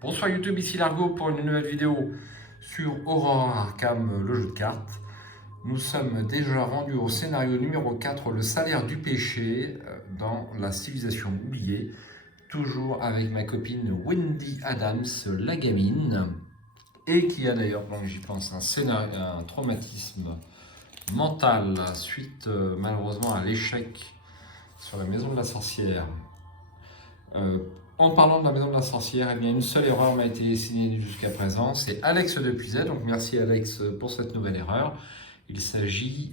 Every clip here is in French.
Bonsoir YouTube, ici Largo pour une nouvelle vidéo sur Horror Arkham, le jeu de cartes. Nous sommes déjà rendus au scénario numéro 4, le salaire du péché, dans la civilisation oubliée. Toujours avec ma copine Wendy Adams, la gamine. Et qui a d'ailleurs, donc j'y pense, un traumatisme mental suite malheureusement à l'échec sur la maison de la sorcière. En parlant de la maison de la sorcière, eh bien, une seule erreur m'a été signalée jusqu'à présent, c'est Alex depuis Z, donc merci Alex pour cette nouvelle erreur. Il s'agit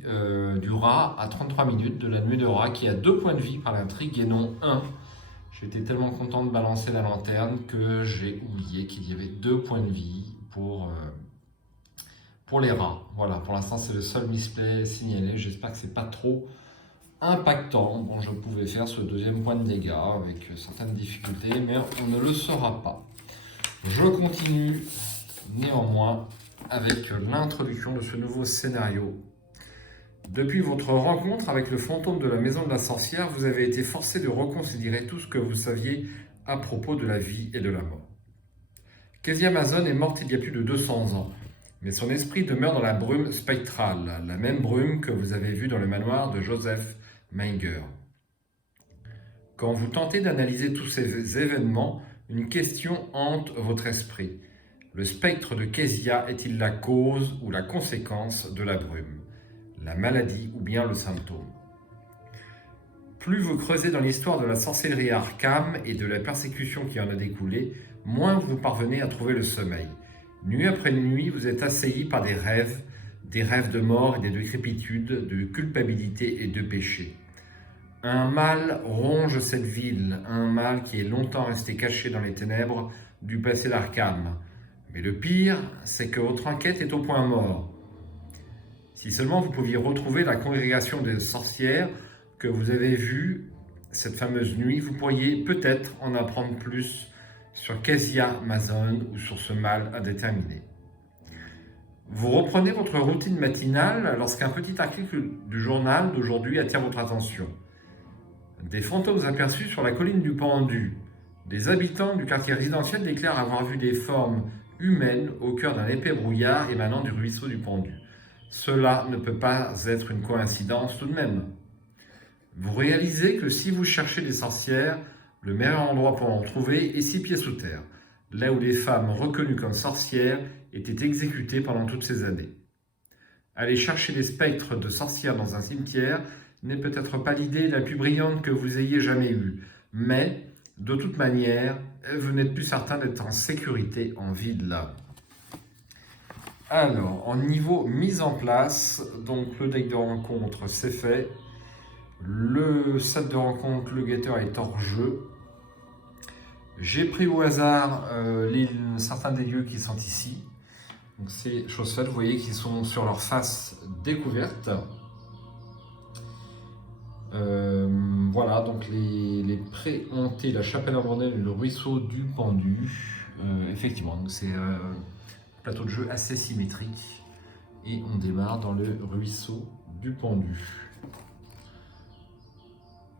du rat à 33 minutes, de la nuée de rat qui a 2 points de vie par l'intrigue et non 1. J'étais tellement content de balancer la lanterne que j'ai oublié qu'il y avait 2 points de vie pour les rats. Voilà, pour l'instant c'est le seul misplay signalé, j'espère que c'est pas trop impactant. Bon, je pouvais faire ce deuxième point de dégâts avec certaines difficultés, mais on ne le saura pas. Je continue néanmoins avec l'introduction de ce nouveau scénario. Depuis votre rencontre avec le fantôme de la maison de la sorcière, vous avez été forcé de reconsidérer tout ce que vous saviez à propos de la vie et de la mort. Kezia Mason est morte il y a plus de 200 ans, mais son esprit demeure dans la brume spectrale, la même brume que vous avez vue dans le manoir de Joseph Menger. Quand vous tentez d'analyser tous ces événements, une question hante votre esprit. Le spectre de Kezia est-il la cause ou la conséquence de la brume, la maladie ou bien le symptôme? Plus vous creusez dans l'histoire de la sorcellerie Arkham et de la persécution qui en a découlé, moins vous parvenez à trouver le sommeil. Nuit après nuit, vous êtes assailli par des rêves de mort et de décrépitude, de culpabilité et de péché. Un mal ronge cette ville, un mal qui est longtemps resté caché dans les ténèbres du passé d'Arkham. Mais le pire, c'est que votre enquête est au point mort. Si seulement vous pouviez retrouver la congrégation des sorcières que vous avez vue cette fameuse nuit, vous pourriez peut-être en apprendre plus sur Kezia Mason ou sur ce mal à déterminer. Vous reprenez votre routine matinale lorsqu'un petit article du journal d'aujourd'hui attire votre attention. Des fantômes aperçus sur la colline du Pendu. Des habitants du quartier résidentiel déclarent avoir vu des formes humaines au cœur d'un épais brouillard émanant du ruisseau du Pendu. Cela ne peut pas être une coïncidence tout de même. Vous réalisez que si vous cherchez des sorcières, le meilleur endroit pour en trouver est 6 pieds sous terre, là où les femmes reconnues comme sorcières étaient exécutées pendant toutes ces années. Aller chercher des spectres de sorcières dans un cimetière n'est peut-être pas l'idée la plus brillante que vous ayez jamais eue, mais de toute manière, vous n'êtes plus certain d'être en sécurité en ville là. Alors, en niveau mise en place, donc le deck de rencontre c'est fait, le set de rencontre, le guetteur est hors jeu. J'ai pris au hasard certains des lieux qui sont ici. Donc c'est chose faite, vous voyez qu'ils sont sur leur face découverte. Voilà, donc les pré-hantés, la chapelle abandonnée, le ruisseau du Pendu. Effectivement, donc c'est un plateau de jeu assez symétrique. Et on démarre dans le ruisseau du Pendu.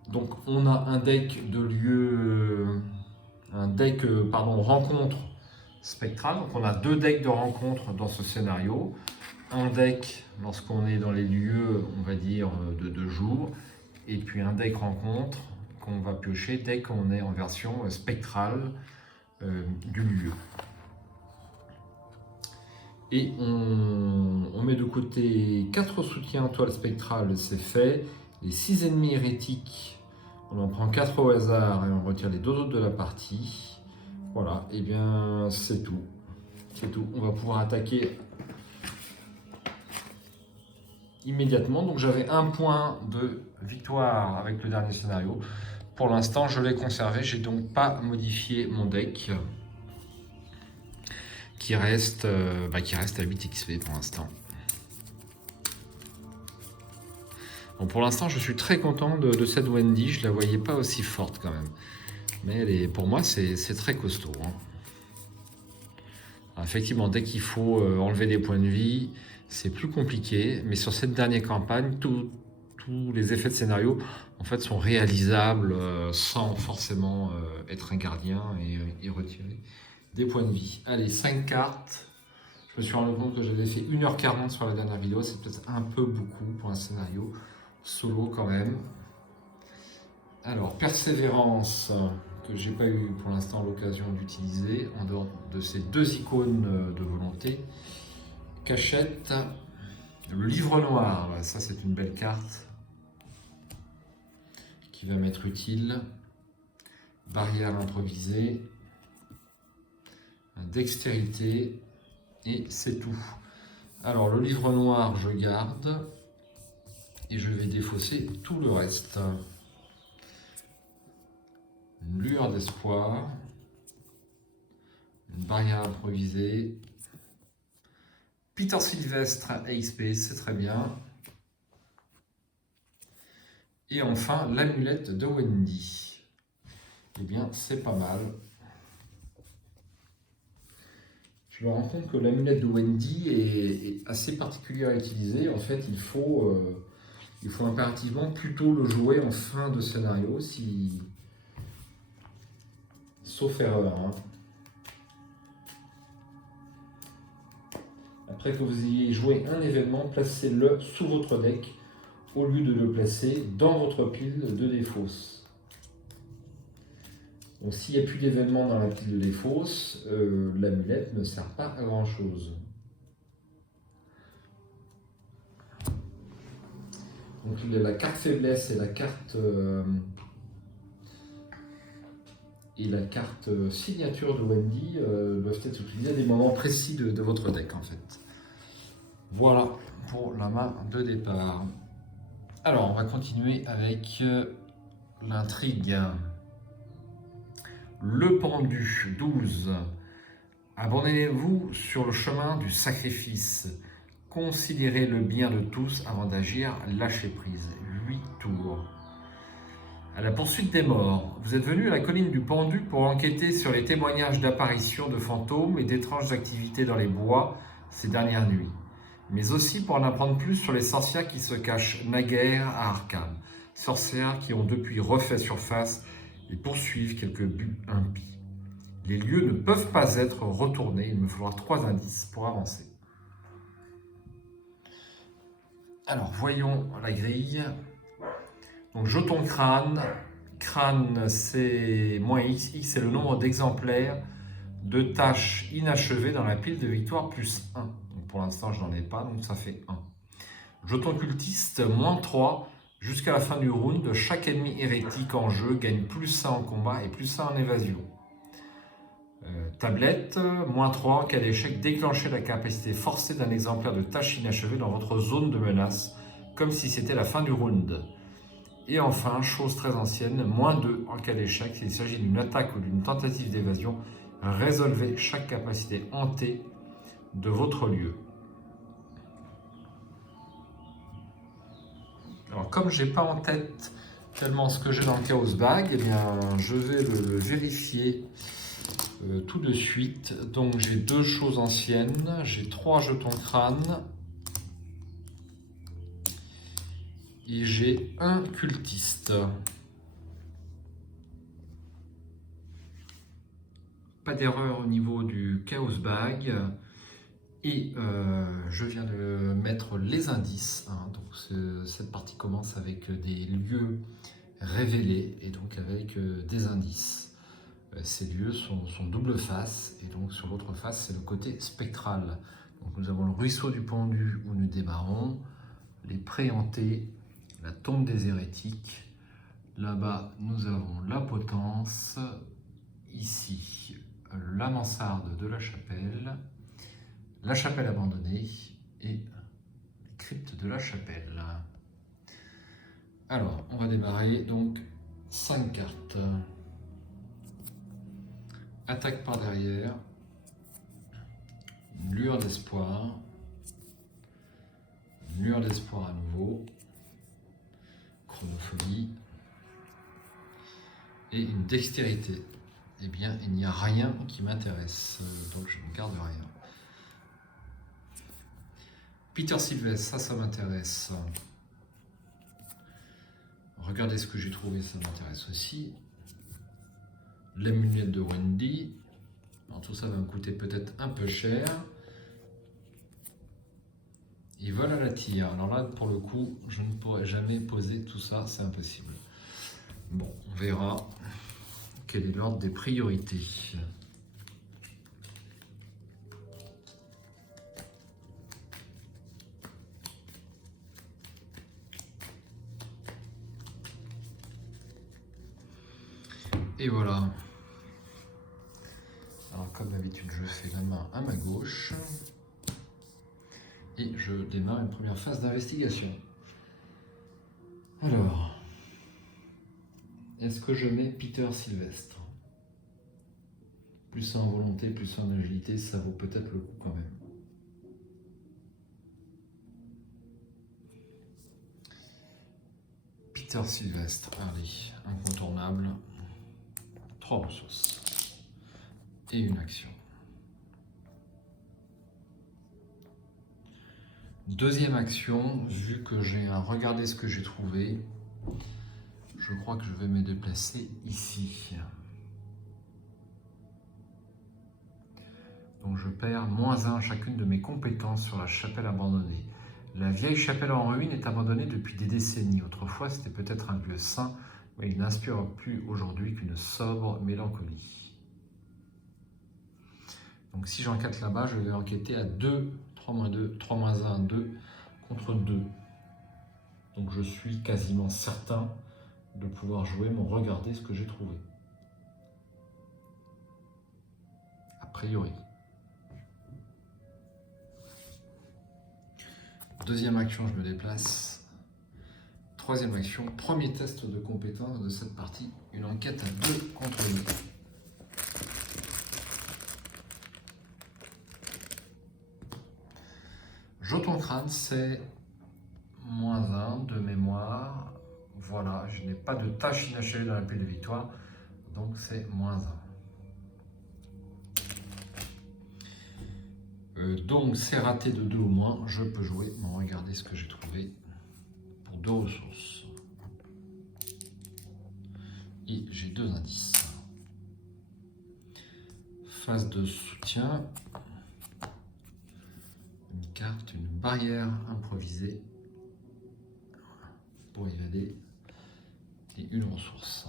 Donc on a un deck de lieux, rencontre spectrale. Donc on a 2 decks de rencontre dans ce scénario. Un deck lorsqu'on est dans les lieux, on va dire, de jour. Et puis un deck rencontre qu'on va piocher dès qu'on est en version spectrale du lieu. Et on met de côté 4 soutiens toile spectrale, c'est fait. Les 6 ennemis hérétiques, on en prend 4 au hasard et on retire les 2 autres de la partie. Voilà, et bien c'est tout. C'est tout. On va pouvoir attaquer immédiatement. Donc j'avais 1 point de victoire avec le dernier scénario. Pour l'instant, je l'ai conservé. J'ai donc pas modifié mon deck qui reste à 8 XP pour l'instant. Bon, pour l'instant, je suis très content de cette Wendy. Je la voyais pas aussi forte quand même. Mais pour moi, c'est très costaud. Hein. Alors, effectivement, dès qu'il faut enlever des points de vie, c'est plus compliqué. Mais sur cette dernière campagne, tous les effets de scénario en fait, sont réalisables sans forcément être un gardien et retirer des points de vie. Allez, 5 cartes. Je me suis rendu compte que j'avais fait 1h40 sur la dernière vidéo. C'est peut-être un peu beaucoup pour un scénario solo quand même. Alors, persévérance, que j'ai pas eu pour l'instant l'occasion d'utiliser, en dehors de ces 2 icônes de volonté. Cachette, le livre noir, ça c'est une belle carte qui va m'être utile. Barrière improvisée, dextérité, et c'est tout. Alors le livre noir je garde, et je vais défausser tout le reste. Une lueur d'espoir, une barrière improvisée, Peter Sylvestre XP, c'est très bien. Et enfin, l'amulette de Wendy. Eh bien, c'est pas mal. Je me rends compte que l'amulette de Wendy est assez particulière à utiliser. En fait, il faut impérativement plutôt le jouer en fin de scénario, sauf erreur. Hein. Après que vous ayez joué un événement, placez-le sous votre deck au lieu de le placer dans votre pile de défausse. Donc s'il n'y a plus d'événements dans la pile de défausse, l'amulette ne sert pas à grand chose. Donc la carte faiblesse et la carte signature de Wendy doivent être utilisées à des moments précis de votre deck en fait. Voilà pour la main de départ. Alors on va continuer avec l'intrigue. Le pendu 12. Abandonnez-vous sur le chemin du sacrifice. Considérez le bien de tous avant d'agir, lâchez prise. 8 tours. À la poursuite des morts, vous êtes venu à la colline du pendu pour enquêter sur les témoignages d'apparitions de fantômes et d'étranges activités dans les bois ces dernières nuits, mais aussi pour en apprendre plus sur les sorcières qui se cachent naguère à Arkham, sorcières qui ont depuis refait surface et poursuivent quelques buts impies. Les lieux ne peuvent pas être retournés, il me faudra 3 indices pour avancer. Alors, voyons la grille. Donc, jeton crâne. Crâne, c'est moins X. X, c'est le nombre d'exemplaires de tâches inachevées dans la pile de victoire plus 1. Donc, pour l'instant, je n'en ai pas, donc ça fait 1. Jeton cultiste, moins 3. Jusqu'à la fin du round, chaque ennemi hérétique en jeu gagne plus 1 en combat et plus 1 en évasion. Tablette, moins 3, en cas d'échec, déclenchez la capacité forcée d'un exemplaire de tâche inachevée dans votre zone de menace, comme si c'était la fin du round. Et enfin, chose très ancienne, moins 2, en cas d'échec, s'il s'agit d'une attaque ou d'une tentative d'évasion, résolvez chaque capacité hantée de votre lieu. Alors, comme je n'ai pas en tête tellement ce que j'ai dans le Chaos Bag, eh bien, je vais le vérifier tout de suite. Donc j'ai 2 choses anciennes, j'ai 3 jetons crâne et j'ai un cultiste. Pas d'erreur au niveau du Chaos Bag et je viens de mettre les indices. Hein. Donc cette partie commence avec des lieux révélés et donc avec des indices. Ces lieux sont double face, et donc sur l'autre face, c'est le côté spectral. Donc nous avons le ruisseau du pendu où nous démarrons, les préhantés, la tombe des hérétiques. Là-bas, nous avons la potence. Ici, la mansarde de la chapelle abandonnée et les cryptes de la chapelle. Alors, on va démarrer donc 5 cartes. Attaque par derrière, une lueur d'espoir à nouveau, chronophonie et une dextérité. Eh bien, il n'y a rien qui m'intéresse, donc je ne garde rien. Peter Sylvestre, ça m'intéresse. Regardez ce que j'ai trouvé, ça m'intéresse aussi. L'amulette de Wendy, Alors tout ça va me coûter peut-être un peu cher. Et voilà la tire. Alors là, pour le coup, je ne pourrai jamais poser tout ça, c'est impossible. Bon, on verra quel est l'ordre des priorités. Et voilà. Alors comme d'habitude, je fais la main à ma gauche. Et je démarre une première phase d'investigation. Alors, est-ce que je mets Peter Sylvestre? Plus 1 en volonté, plus 1 en agilité, ça vaut peut-être le coup quand même. Peter Sylvestre, allez, incontournable. 3 ressources. Et une action. Deuxième action, vu que j'ai regardé ce que j'ai trouvé, je crois que je vais me déplacer ici. Donc je perds -1 chacune de mes compétences sur la chapelle abandonnée. La vieille chapelle en ruine est abandonnée depuis des décennies. Autrefois, c'était peut-être un lieu saint, mais il n'inspire plus aujourd'hui qu'une sobre mélancolie. Donc si j'enquête là-bas, je vais enquêter à 2, 3-2, 3-1, 2 contre 2. Donc je suis quasiment certain de pouvoir jouer mon regarder ce que j'ai trouvé. A priori. Deuxième action, je me déplace. Troisième action, premier test de compétence de cette partie, une enquête à 2 contre 2. Jeton crâne, c'est -1 de mémoire. Voilà, je n'ai pas de tâche inachevée dans la pile de victoire, donc c'est -1. Donc c'est raté de 2 au moins, je peux jouer, bon, regardez ce que j'ai trouvé pour 2 ressources. Et j'ai 2 indices. Phase de soutien. Une carte, une barrière improvisée pour évader et une ressource.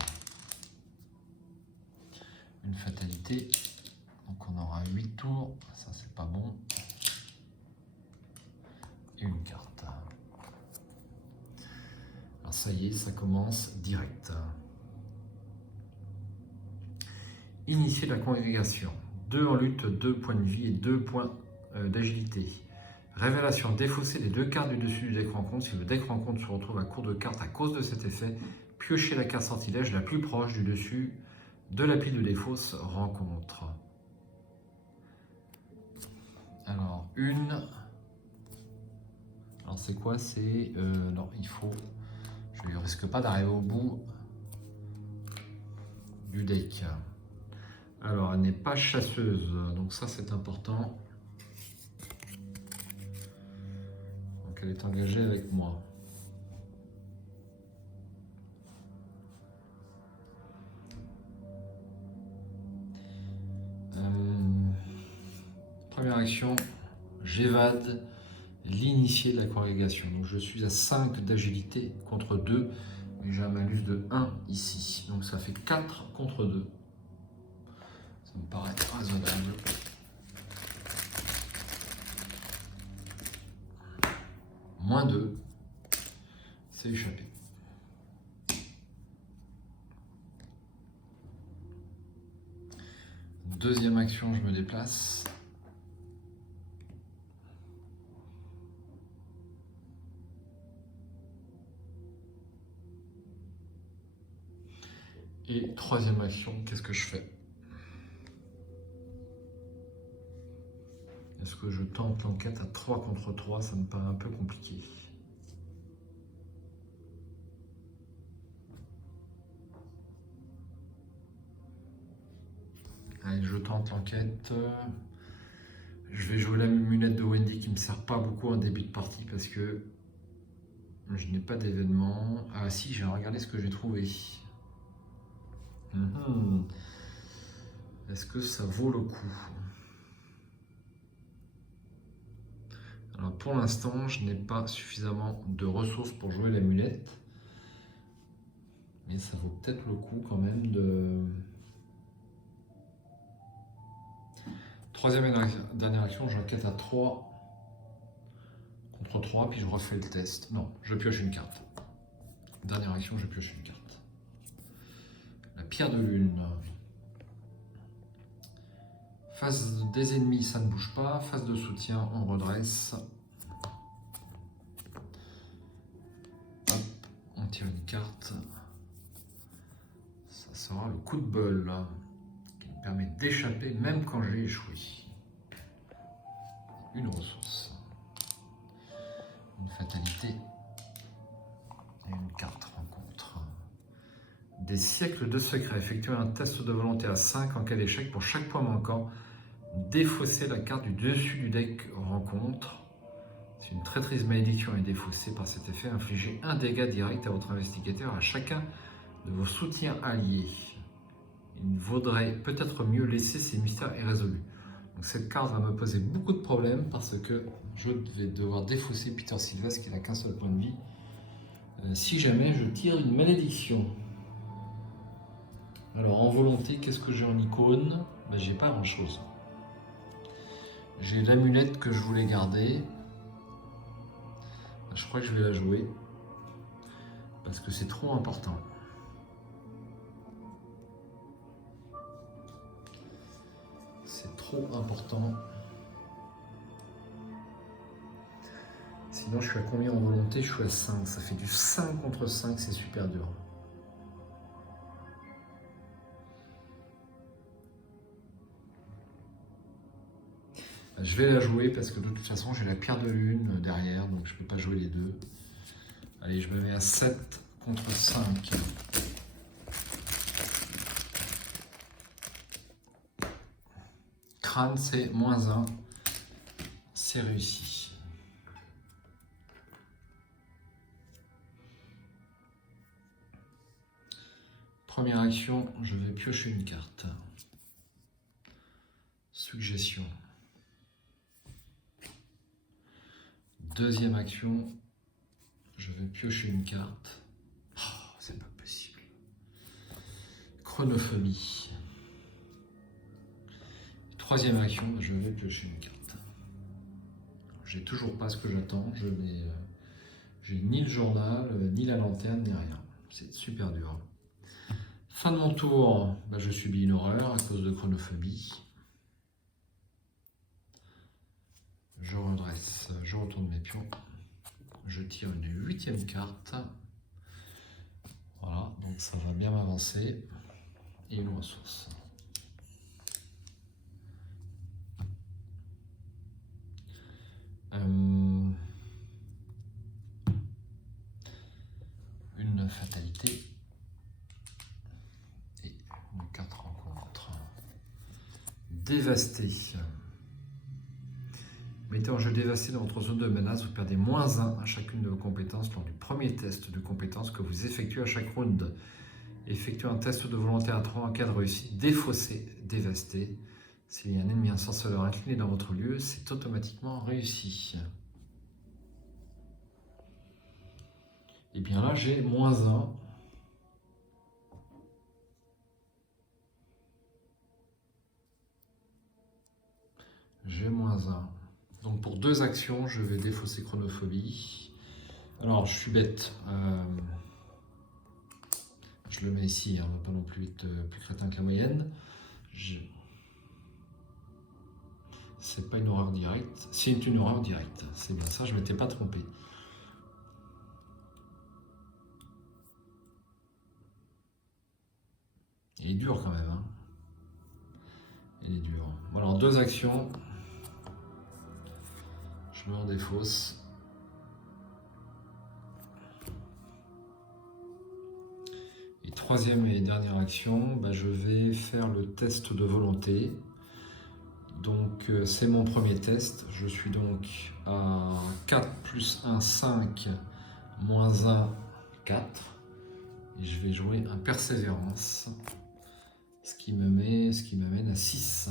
Une fatalité, donc on aura 8 tours, ça c'est pas bon. Et une carte. Alors ça y est, ça commence direct. Initier la congrégation. 2 en lutte, 2 points de vie et 2 points d'agilité. Révélation, défausser les 2 cartes du dessus du deck rencontre. Si le deck rencontre se retrouve à court de cartes à cause de cet effet, piochez la carte sortilège la plus proche du dessus de la pile de défausse rencontre. Alors, une. Alors, c'est quoi? C'est. Non, il faut. Je ne risque pas d'arriver au bout du deck. Alors, elle n'est pas chasseuse, donc ça c'est important. Donc, elle est engagée avec moi. Première action, j'évade l'initié de la congrégation. Donc je suis à 5 d'agilité contre 2, mais j'ai un malus de 1 ici. Donc ça fait 4 contre 2. Ça me paraît raisonnable. -2, c'est échappé. Deuxième action, je me déplace. Et troisième action, qu'est-ce que je fais? Est-ce que je tente l'enquête à 3 contre 3? Ça me paraît un peu compliqué. Allez, je tente l'enquête. Je vais jouer la mulette de Wendy qui ne me sert pas beaucoup en début de partie parce que je n'ai pas d'événement. Ah si, j'ai regardé ce que j'ai trouvé. Est-ce Est-ce que ça vaut le coup? Alors pour l'instant, je n'ai pas suffisamment de ressources pour jouer l'amulette. Mais ça vaut peut-être le coup quand même de... Troisième et dernière action, j'enquête à 3 contre 3, puis je refais le test. Non, je pioche une carte. Dernière action, je pioche une carte. La pierre de lune. Face des ennemis, ça ne bouge pas. Face de soutien, on redresse. Hop, on tire une carte. Ça sera le coup de bol, qui me permet d'échapper même quand j'ai échoué. Une ressource. Une fatalité. Et une carte rencontre. Des siècles de secrets. Effectuer un test de volonté à 5 en cas d'échec. Pour chaque point manquant, défausser la carte du dessus du deck rencontre. Si une traîtrise malédiction est défaussée par cet effet, infligez un dégât direct à votre investigateur à chacun de vos soutiens alliés. Il vaudrait peut-être mieux laisser ces mystères irrésolus. Donc cette carte va me poser beaucoup de problèmes parce que je vais devoir défausser Peter Sylvestre qui n'a qu'un seul point de vie. Si jamais je tire une malédiction. Alors en volonté, qu'est-ce que j'ai en icône? Ben, j'ai pas grand chose. J'ai l'amulette que je voulais garder. Je crois que je vais la jouer parce que c'est trop important. C'est trop important. Sinon, je suis à combien en volonté? Je suis à 5. Ça fait du 5 contre 5, c'est super dur. Je vais la jouer parce que de toute façon, j'ai la pierre de lune derrière, donc je ne peux pas jouer les deux. Allez, je me mets à 7 contre 5. Crâne, c'est -1. C'est réussi. Première action, je vais piocher une carte. Suggestion. Deuxième action, je vais piocher une carte. Oh, c'est pas possible. Chronophobie. Troisième action, je vais piocher une carte. J'ai toujours pas ce que j'attends. J'ai ni le journal, ni la lanterne, ni rien. C'est super dur. Fin de mon tour, je subis une horreur à cause de chronophobie. Je redresse, je retourne mes pions. Je tire une 8e carte. Voilà, donc ça va bien m'avancer. Et une ressource. Une fatalité. Et une carte rencontre. Dévasté. Mettez en jeu dévasté dans votre zone de menace, vous perdez -1 à chacune de vos compétences lors du premier test de compétences que vous effectuez à chaque round. Effectuez un test de volonté à 3 en cas de réussite. Défaussé, dévasté. S'il y a un ennemi ensorceleur incliné dans votre lieu, c'est automatiquement réussi. Et bien là, j'ai -1. J'ai -1. Donc pour 2 actions, je vais défausser chronophobie. Alors, je suis bête. Je le mets ici, on ne va pas non plus être plus crétin que la moyenne. C'est pas une horreur directe. C'est une horreur directe. C'est bien ça, je ne m'étais pas trompé. Il est dur quand même. Hein. Il est dur. Bon, alors, 2 actions. Je me en défausse. Et troisième et dernière action, je vais faire le test de volonté. Donc c'est mon premier test. Je suis donc à 4 plus 1, 5, -1, 4. Et je vais jouer un persévérance. Ce qui m'amène à 6.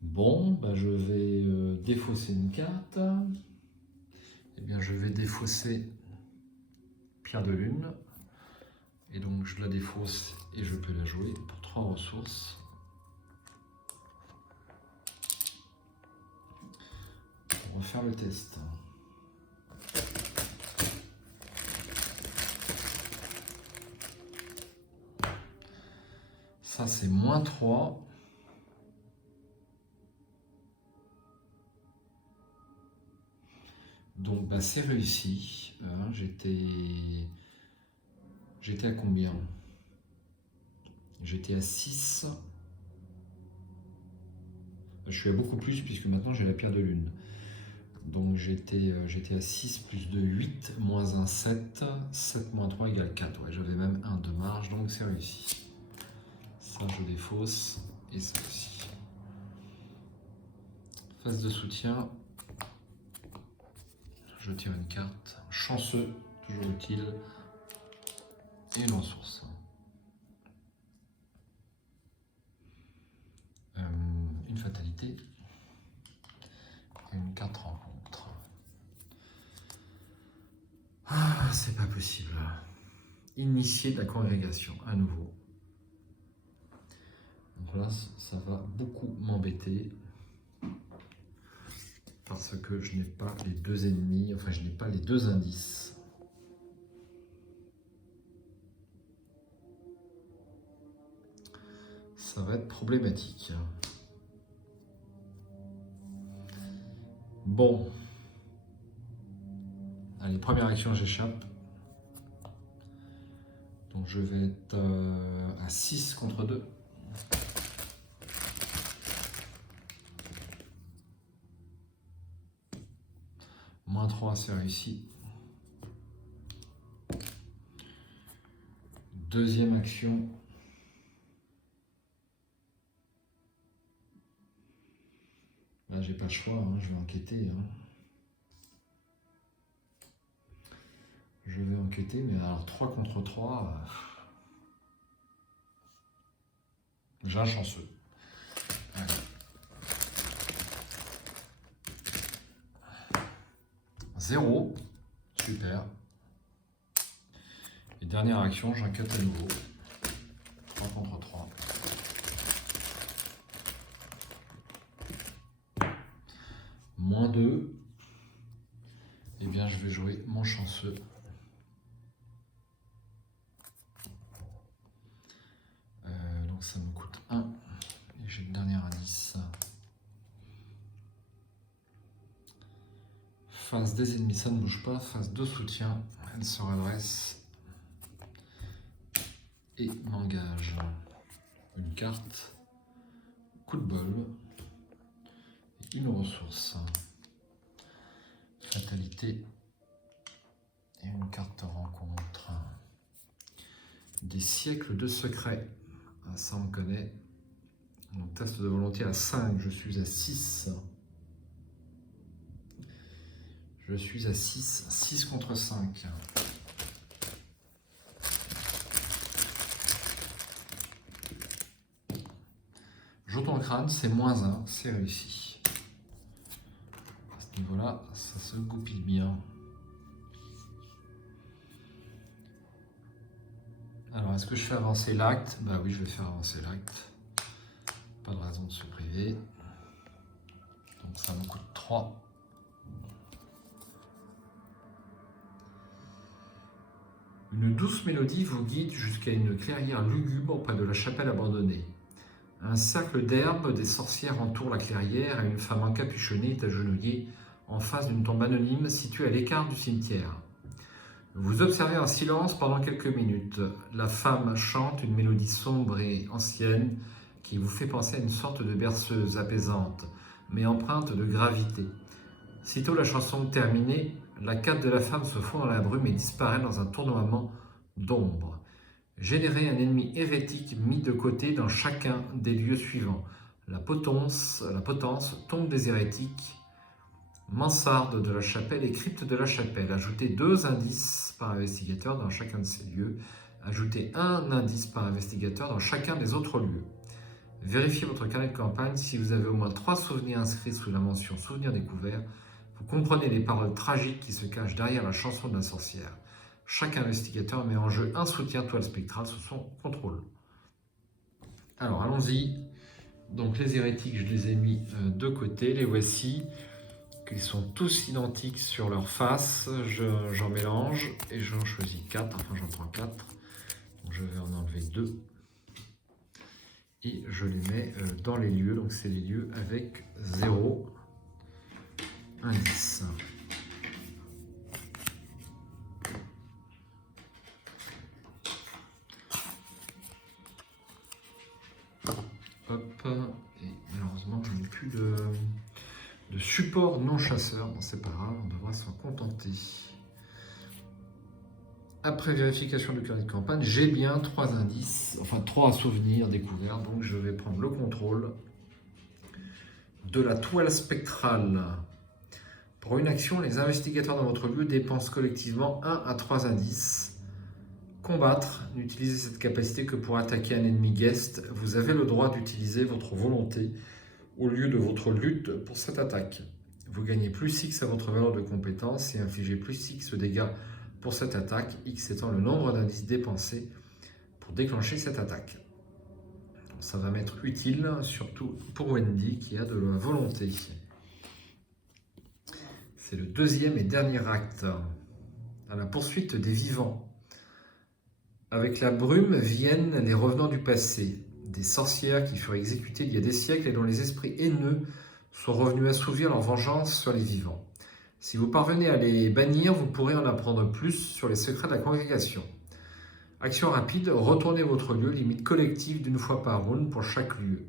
Bon, bah je vais défausser une carte. Eh bien, je vais défausser Pierre de Lune. Et donc, je la défausse et je peux la jouer pour 3 ressources. On va faire le test. Ça, c'est -3. Donc, bah, c'est réussi. J'étais à combien? J'étais à 6. Je suis à beaucoup plus puisque maintenant j'ai la pierre de lune. Donc j'étais à 6 plus 2, 8, moins 1, 7. 7 moins 3 égale 4. Ouais, j'avais même 1 de marge, donc c'est réussi. Ça, je défausse. Et ça aussi. Phase de soutien. Je tire une carte. Chanceux, toujours utile. Et une ressource. Une fatalité. Et une carte rencontre. Ah, c'est pas possible. Initier de la congrégation, à nouveau. Donc là, ça va beaucoup m'embêter. Parce que je n'ai pas les deux ennemis, enfin je n'ai pas les deux indices. Ça va être problématique. Bon. Allez, première action, j'échappe. Donc je vais être à 6 contre 2. Moins 3, c'est réussi. Deuxième action. Là, j'ai pas le choix, hein, je vais enquêter. Hein. Je vais enquêter, mais alors 3 contre 3, j'ai un chanceux. Allez. 0, super. Et dernière action, j'enquête à nouveau. 3 contre 3. Moins 2. Eh bien, je vais jouer mon chanceux. Donc ça me coûte 1. Et j'ai le dernier indice. Face des ennemis, ça ne bouge pas. Face de soutien, elle se redresse et m'engage. Une carte, coup de bol, et une ressource. Fatalité et une carte rencontre. Des siècles de secrets. Ah, ça on connaît. Donc test de volonté à 5, je suis à 6. Je suis à 6, 6 contre 5. Jeton crâne, c'est -1, c'est réussi. À ce niveau-là, ça se goupille bien. Alors, est-ce que je fais avancer l'acte? Bah oui, je vais faire avancer l'acte. Pas de raison de se priver. Donc ça me coûte 3. Une douce mélodie vous guide jusqu'à une clairière lugubre près de la chapelle abandonnée. Un cercle d'herbes des sorcières entoure la clairière et une femme encapuchonnée est agenouillée en face d'une tombe anonyme située à l'écart du cimetière. Vous observez en silence pendant quelques minutes. La femme chante une mélodie sombre et ancienne qui vous fait penser à une sorte de berceuse apaisante, mais empreinte de gravité. Sitôt la chanson terminée, la cape de la femme se fond dans la brume et disparaît dans un tournoiement d'ombre. Générez un ennemi hérétique mis de côté dans chacun des lieux suivants. La potence tombe des hérétiques. mansarde de la chapelle et crypte de la chapelle. Ajoutez 2 indices par investigateur dans chacun de ces lieux. Ajoutez 1 indice par investigateur dans chacun des autres lieux. Vérifiez votre carnet de campagne. Si vous avez au moins 3 souvenirs inscrits sous la mention souvenirs découverts, vous comprenez les paroles tragiques qui se cachent derrière la chanson de la sorcière. Chaque investigateur met en jeu un soutien toile spectrale sous son contrôle. Alors allons-y. Donc les hérétiques, je les ai mis de côté. Les voici. Ils sont tous identiques sur leur face. J'en mélange et j'en choisis 4. Enfin, j'en prends 4. Donc, je vais en enlever 2. Et je les mets dans les lieux. Donc c'est les lieux avec 0 indice. Hop. Et malheureusement, je n'ai plus de support non chasseur. Bon, c'est pas grave, on devra s'en contenter. Après vérification du carnet de campagne, j'ai bien 3 indices, enfin 3 souvenirs découverts. Donc je vais prendre le contrôle de la toile spectrale. Pour une action, les investigateurs dans votre lieu dépensent collectivement 1 à 3 indices. Combattre, n'utilisez cette capacité que pour attaquer un ennemi guest. Vous avez le droit d'utiliser votre volonté au lieu de votre lutte pour cette attaque. Vous gagnez plus X à votre valeur de compétence et infligez plus X de dégâts pour cette attaque, X étant le nombre d'indices dépensés pour déclencher cette attaque. Ça va m'être utile, surtout pour Wendy qui a de la volonté. C'est le deuxième et dernier acte. À la poursuite des vivants. Avec la brume viennent les revenants du passé, des sorcières qui furent exécutées il y a des siècles et dont les esprits haineux sont revenus assouvir leur vengeance sur les vivants. Si vous parvenez à les bannir, vous pourrez en apprendre plus sur les secrets de la congrégation. Action rapide, retournez votre lieu, limite collective d'1 fois par round pour chaque lieu.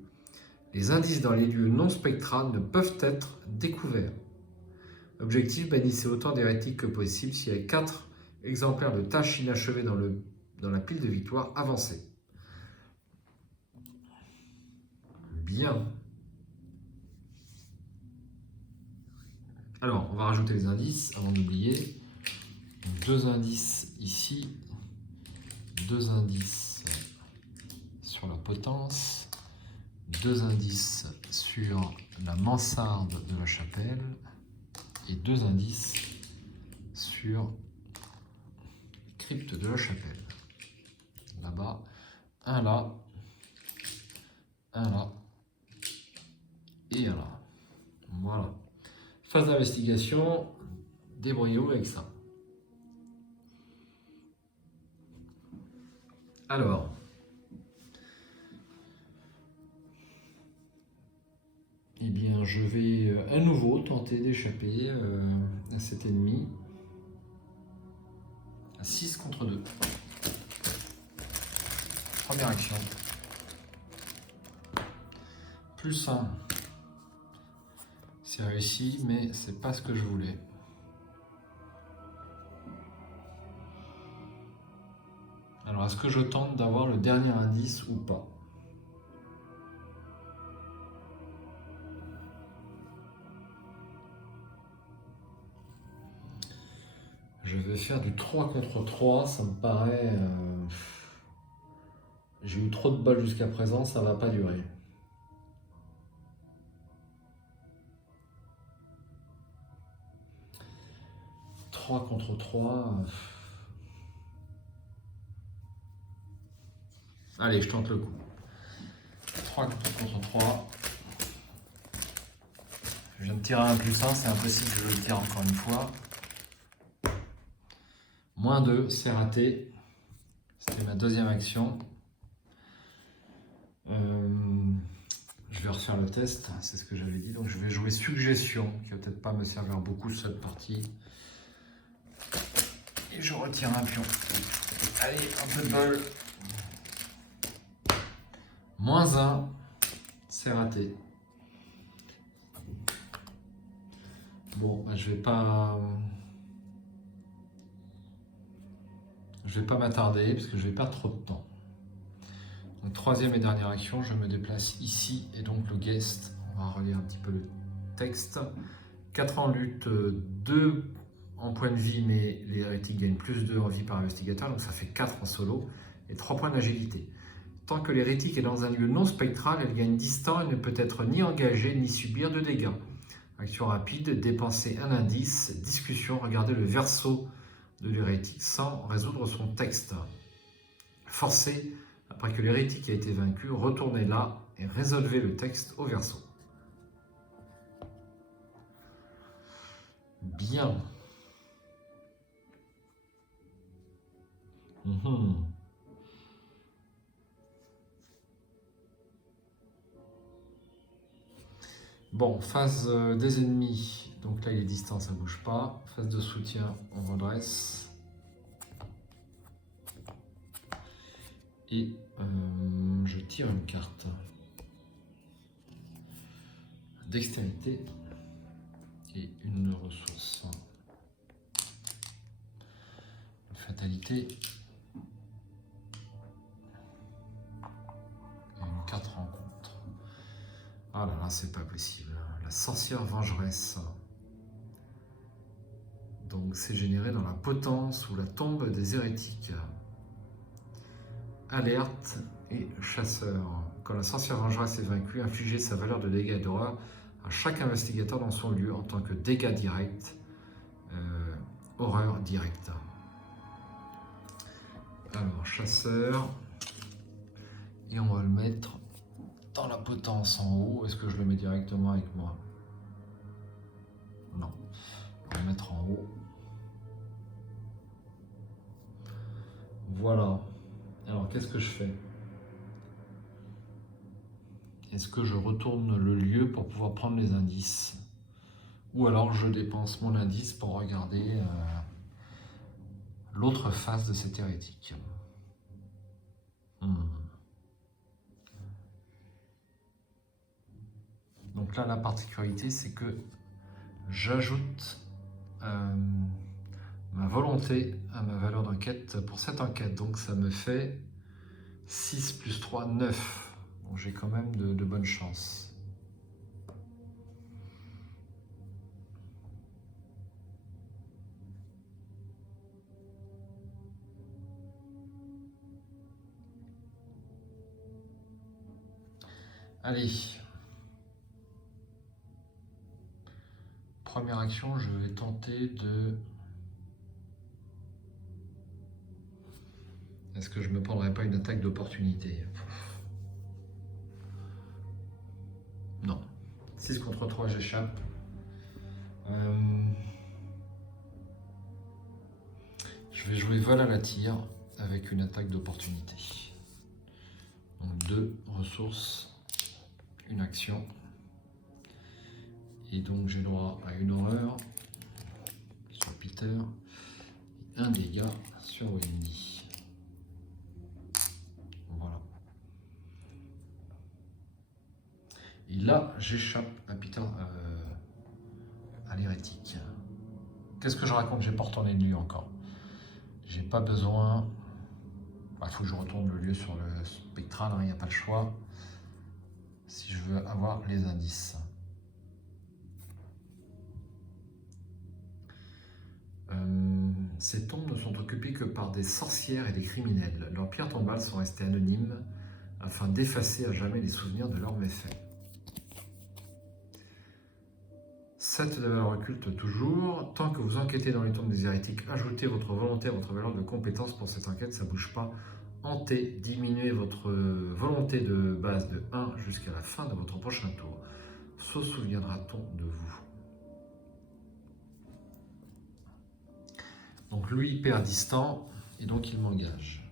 Les indices dans les lieux non spectrales ne peuvent être découverts. Objectif, bannissez autant d'hérétiques que possible. S'il y a 4 exemplaires de tâches inachevées dans la pile de victoire, avancez. Bien. Alors, on va rajouter les indices avant d'oublier. 2 indices ici, 2 indices sur la potence, 2 indices sur la mansarde de la chapelle et 2 indices sur la crypte de la chapelle. Là-bas, un là, un là et un là. Voilà. Phase d'investigation, débrouillez-vous avec ça. Alors, eh bien, je vais à nouveau tenter d'échapper à cet ennemi. À 6 contre 2. Première action. Plus 1. C'est réussi, mais c'est pas ce que je voulais. Alors, est-ce que je tente d'avoir le dernier indice ou pas? Je vais faire du 3 contre 3, ça me paraît... J'ai eu trop de balles jusqu'à présent, ça va pas durer. « 3 contre 3... Allez, je tente le coup. 3 contre 3. Je viens de tirer un plus 1, c'est impossible que je le tire encore une fois. Moins 2, c'est raté. C'était ma deuxième action. Je vais refaire le test, c'est ce que j'avais dit. Donc je vais jouer suggestion, qui va peut-être pas me servir beaucoup cette partie. Et je retire un pion. Allez, un peu de bol. Moins 1, c'est raté. Bon, bah, je vais pas m'attarder parce que je vais perdre trop de temps. Donc troisième et dernière action, je me déplace ici et donc le guest, on va relire un petit peu le texte. 4 en lutte, 2 en point de vie, mais les hérétiques gagnent plus 2 en vie par investigateur, donc ça fait 4 en solo, et 3 points d'agilité. Tant que l'hérétique est dans un lieu non spectral, elle gagne distant et ne peut être ni engagée ni subir de dégâts. Action rapide, dépenser un indice, discussion, regardez le verso de l'hérétique sans résoudre son texte. Forcez, après que l'hérétique a été vaincu, retournez là et résolvez le texte au verso. Bien. Bon, phase des ennemis, donc là il est distant, ça ne bouge pas. Phase de soutien, on redresse. Et je tire une carte. Dextérité et une ressource. Fatalité. Et une carte rencontre. Ah là là, c'est pas possible. La sorcière vengeresse. Donc c'est généré dans la potence ou la tombe des hérétiques. Alerte et chasseur. Quand la sorcière vengeresse est vaincue, infligez sa valeur de dégâts et d'horreur à chaque investigateur dans son lieu en tant que dégâts directs, horreur directe. Alors, chasseur, et on va le mettre dans la potence en haut. Est-ce que je le mets directement avec moi? Non. On va le mettre en haut. Voilà. Alors, qu'est-ce que je fais? Est-ce que je retourne le lieu pour pouvoir prendre les indices? Ou alors je dépense mon indice pour regarder l'autre face de cet hérétique. Donc là, la particularité, c'est que j'ajoute ma volonté à ma valeur d'enquête pour cette enquête. Donc ça me fait 6 plus 3, 9. Bon, j'ai quand même de bonnes chances. Allez. Première action, je vais tenter de... Est-ce que je ne me prendrais pas une attaque d'opportunité? Non. 6 contre 3, j'échappe. Je vais jouer vol à la tire avec une attaque d'opportunité. Donc 2 ressources, une action. Et donc j'ai droit à une horreur sur Peter et un dégât sur Wendy. Voilà. Et là, j'échappe à Peter, à l'hérétique. Qu'est-ce que je raconte? J'ai pas retourné de lieu encore. J'ai pas besoin. Il faut que je retourne le lieu sur le spectral, il n'y a pas le choix. Si je veux avoir les indices. Ces tombes ne sont occupées que par des sorcières et des criminels. Leurs pierres tombales sont restées anonymes afin d'effacer à jamais les souvenirs de leurs méfaits. 7 de valeur occulte toujours. Tant que vous enquêtez dans les tombes des hérétiques, ajoutez votre volonté à votre valeur de compétence pour cette enquête, ça ne bouge pas. Hantez, diminuez votre volonté de base de 1 jusqu'à la fin de votre prochain tour. Se souviendra-t-on de vous? Donc lui, il perd distant, et donc il m'engage.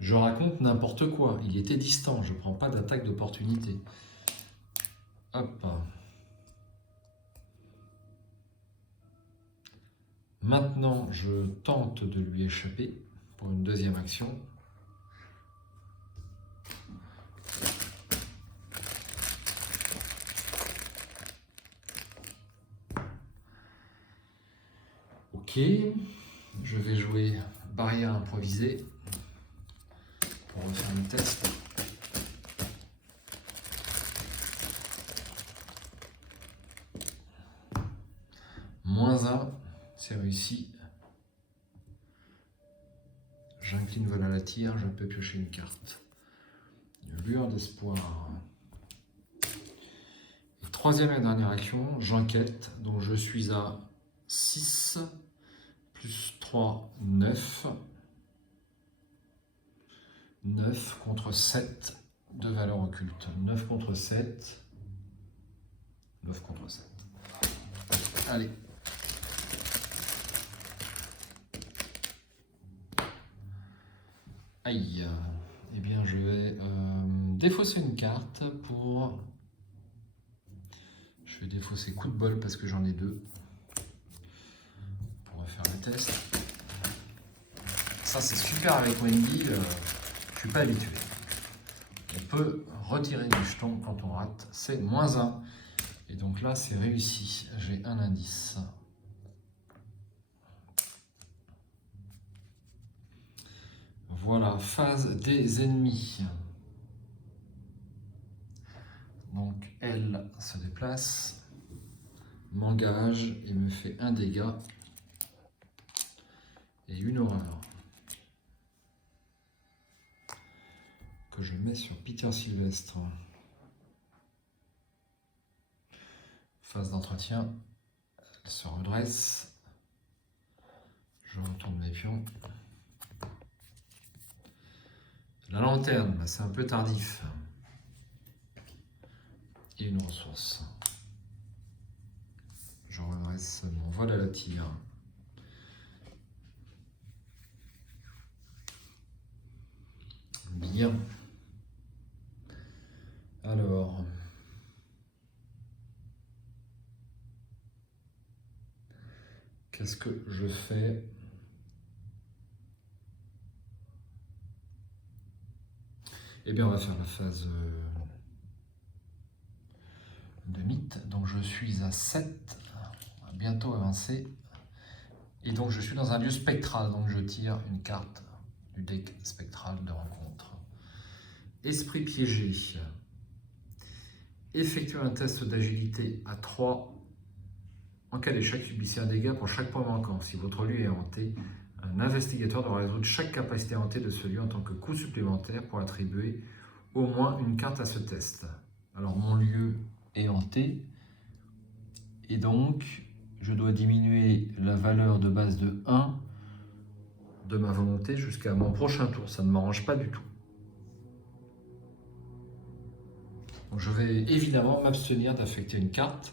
Je raconte n'importe quoi, il était distant, je ne prends pas d'attaque d'opportunité. Hop. Maintenant, je tente de lui échapper pour une deuxième action. Ok, je vais jouer barrière improvisée pour refaire le test. réussi. J'incline voilà la tire, je peux piocher une carte. Une lueur d'espoir. Troisième et dernière action, j'enquête, donc je suis à 6, plus 3, 9. 9 contre 7 de valeur occulte. 9 contre 7. 9 contre 7. Allez. Aïe. Eh bien, je vais défausser une carte pour... Je vais défausser coup de bol parce que j'en ai 2. On va faire le test. Ça, c'est super avec Wendy. Je ne suis pas habitué. On peut retirer du jeton quand on rate. C'est -1. Et donc là, c'est réussi. J'ai un indice. Voilà, phase des ennemis. Donc elle se déplace, m'engage et me fait un dégât et une horreur que je mets sur Peter Sylvestre. Phase d'entretien, elle se redresse, je retourne mes pions. La lanterne, c'est un peu tardif. Et une ressource. Je redresse mon vol à la tire. Bien. Alors. Qu'est-ce que je fais? Eh bien, on va faire la phase de mythe. Donc, je suis à 7, bientôt avancé. Et donc, je suis dans un lieu spectral. Donc, je tire une carte du deck spectral de rencontre. Esprit piégé. Effectuez un test d'agilité à 3. En cas d'échec, subissez un dégât pour chaque point manquant. Si votre lieu est hanté, un investigateur devra résoudre chaque capacité hantée de ce lieu en tant que coût supplémentaire pour attribuer au moins une carte à ce test. Alors mon lieu est hanté et donc je dois diminuer la valeur de base de 1 de ma volonté jusqu'à mon prochain tour. Ça ne m'arrange pas du tout. Donc je vais évidemment m'abstenir d'affecter une carte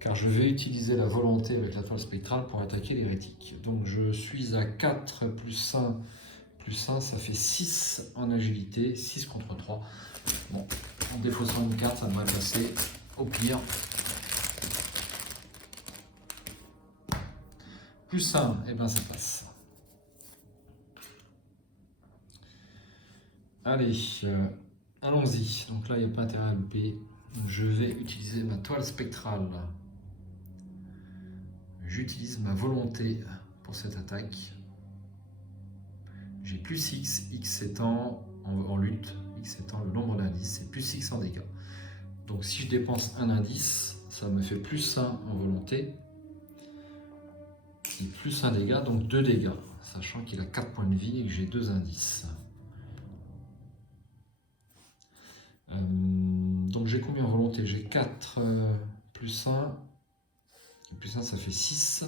car je vais utiliser la volonté avec la toile spectrale pour attaquer l'hérétique. Donc je suis à 4 plus 1, ça fait 6 en agilité, 6 contre 3. Bon, en défaussant une carte, ça devrait passer au pire. Plus 1, et bien ça passe. Allez, allons-y. Donc là, il n'y a pas intérêt à louper. Je vais utiliser ma toile spectrale. J'utilise ma volonté pour cette attaque. J'ai plus X, X étant en lutte, X étant le nombre d'indices, c'est plus X en dégâts. Donc si je dépense un indice, ça me fait plus 1 en volonté. Et plus 1 dégât, donc 2 dégâts, sachant qu'il a 4 points de vie et que j'ai 2 indices. Donc j'ai combien en volonté? J'ai 4 plus 1. Et plus 1, ça fait 6.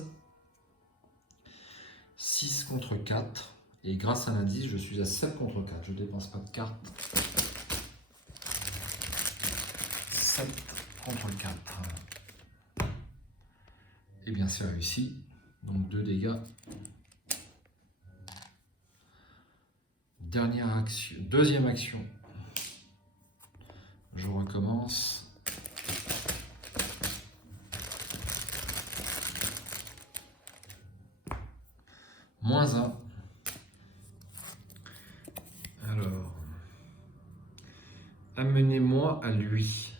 6 contre 4. Et grâce à l'indice, je suis à 7 contre 4. Je ne dépense pas de carte. 7 contre 4. Et bien c'est réussi. Donc 2 dégâts. Dernière action. Deuxième action. Je recommence. -1. Alors, amenez-moi à lui.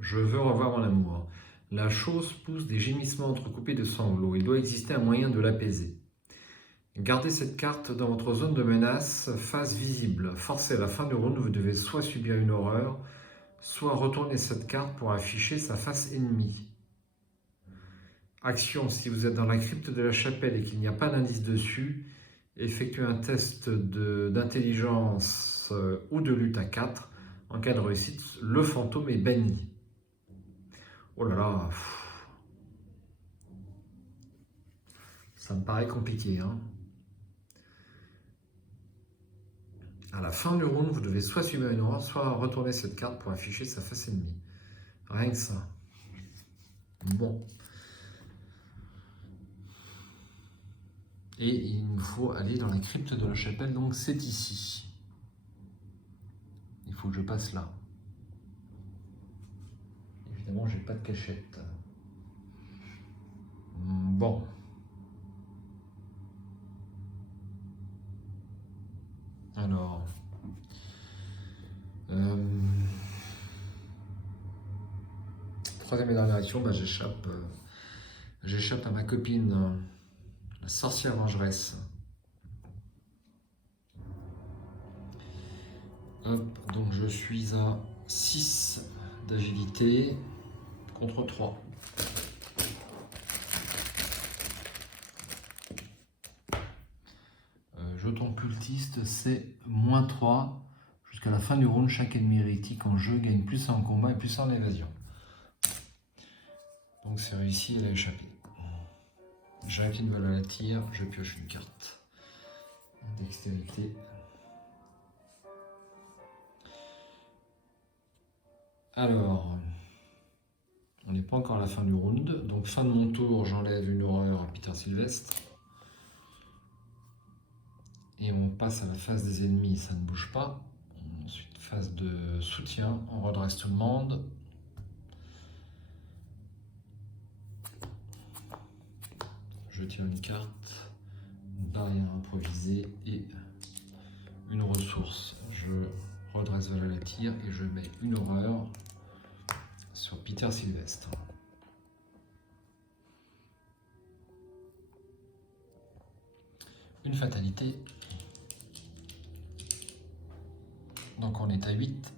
Je veux revoir mon amour. La chose pousse des gémissements entrecoupés de sanglots. Il doit exister un moyen de l'apaiser. Gardez cette carte dans votre zone de menace, face visible. Forcez à la fin du round, vous devez soit subir une horreur, soit retourner cette carte pour afficher sa face ennemie. Action, si vous êtes dans la crypte de la chapelle et qu'il n'y a pas d'indice dessus, effectuez un test d'intelligence ou de lutte à 4. En cas de réussite, le fantôme est banni. Oh là là, ça me paraît compliqué, hein. À la fin du round, vous devez soit subir une horreur, soit retourner cette carte pour afficher sa face ennemie. Rien que ça. Bon. Et il me faut aller dans la crypte de la chapelle, donc c'est ici. Il faut que je passe là. Évidemment, j'ai pas de cachette. Bon. Alors. Troisième et dernière action, bah, j'échappe à ma copine, la sorcière vengeresse. Hop, donc je suis à 6 d'agilité contre 3. Jeton cultiste, c'est -3. Jusqu'à la fin du round, chaque ennemi hérétique en jeu gagne +1 en combat et +1 en évasion. Donc c'est réussi, elle a échappé. J'arrête une balle à la tire, je pioche une carte. Dextérité. Alors, on n'est pas encore à la fin du round. Donc fin de mon tour, j'enlève une horreur à Peter Sylvestre. Et on passe à la phase des ennemis, ça ne bouge pas. Ensuite, phase de soutien, on redresse tout le monde. Je tire une carte, barrière improvisée et une ressource. Je redresse Val à la tire et je mets une horreur sur Peter Sylvestre. Une fatalité. Donc on est à 8.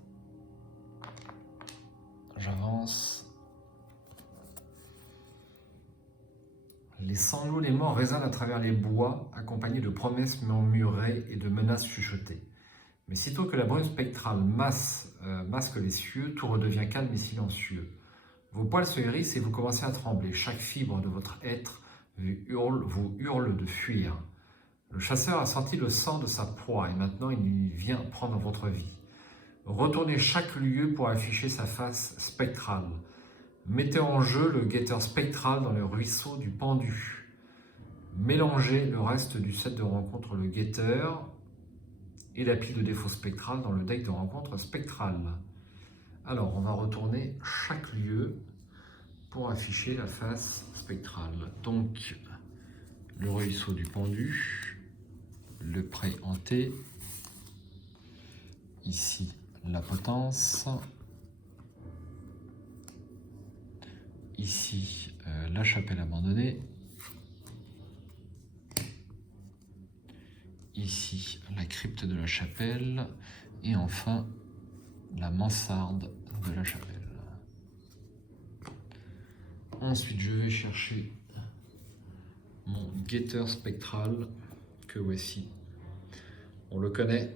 J'avance. Les sanglots des morts résonnent à travers les bois, accompagnés de promesses murmurées et de menaces chuchotées. Mais sitôt que la brume spectrale masque les cieux, tout redevient calme et silencieux. Vos poils se hérissent et vous commencez à trembler. Chaque fibre de votre être vous hurle de fuir. Le chasseur a senti le sang de sa proie et maintenant il vient prendre votre vie. Retournez chaque lieu pour afficher sa face spectrale. Mettez en jeu le guetteur spectral dans le ruisseau du pendu. Mélangez le reste du set de rencontre le guetteur et la pile de défauts spectral dans le deck de rencontre spectrale. Alors, on va retourner chaque lieu pour afficher la face spectrale. Donc, le ruisseau du pendu, le pré hanté, ici la potence, ici la chapelle abandonnée, ici la crypte de la chapelle et enfin la mansarde de la chapelle. Ensuite, je vais chercher mon guetteur spectral que voici. On le connaît.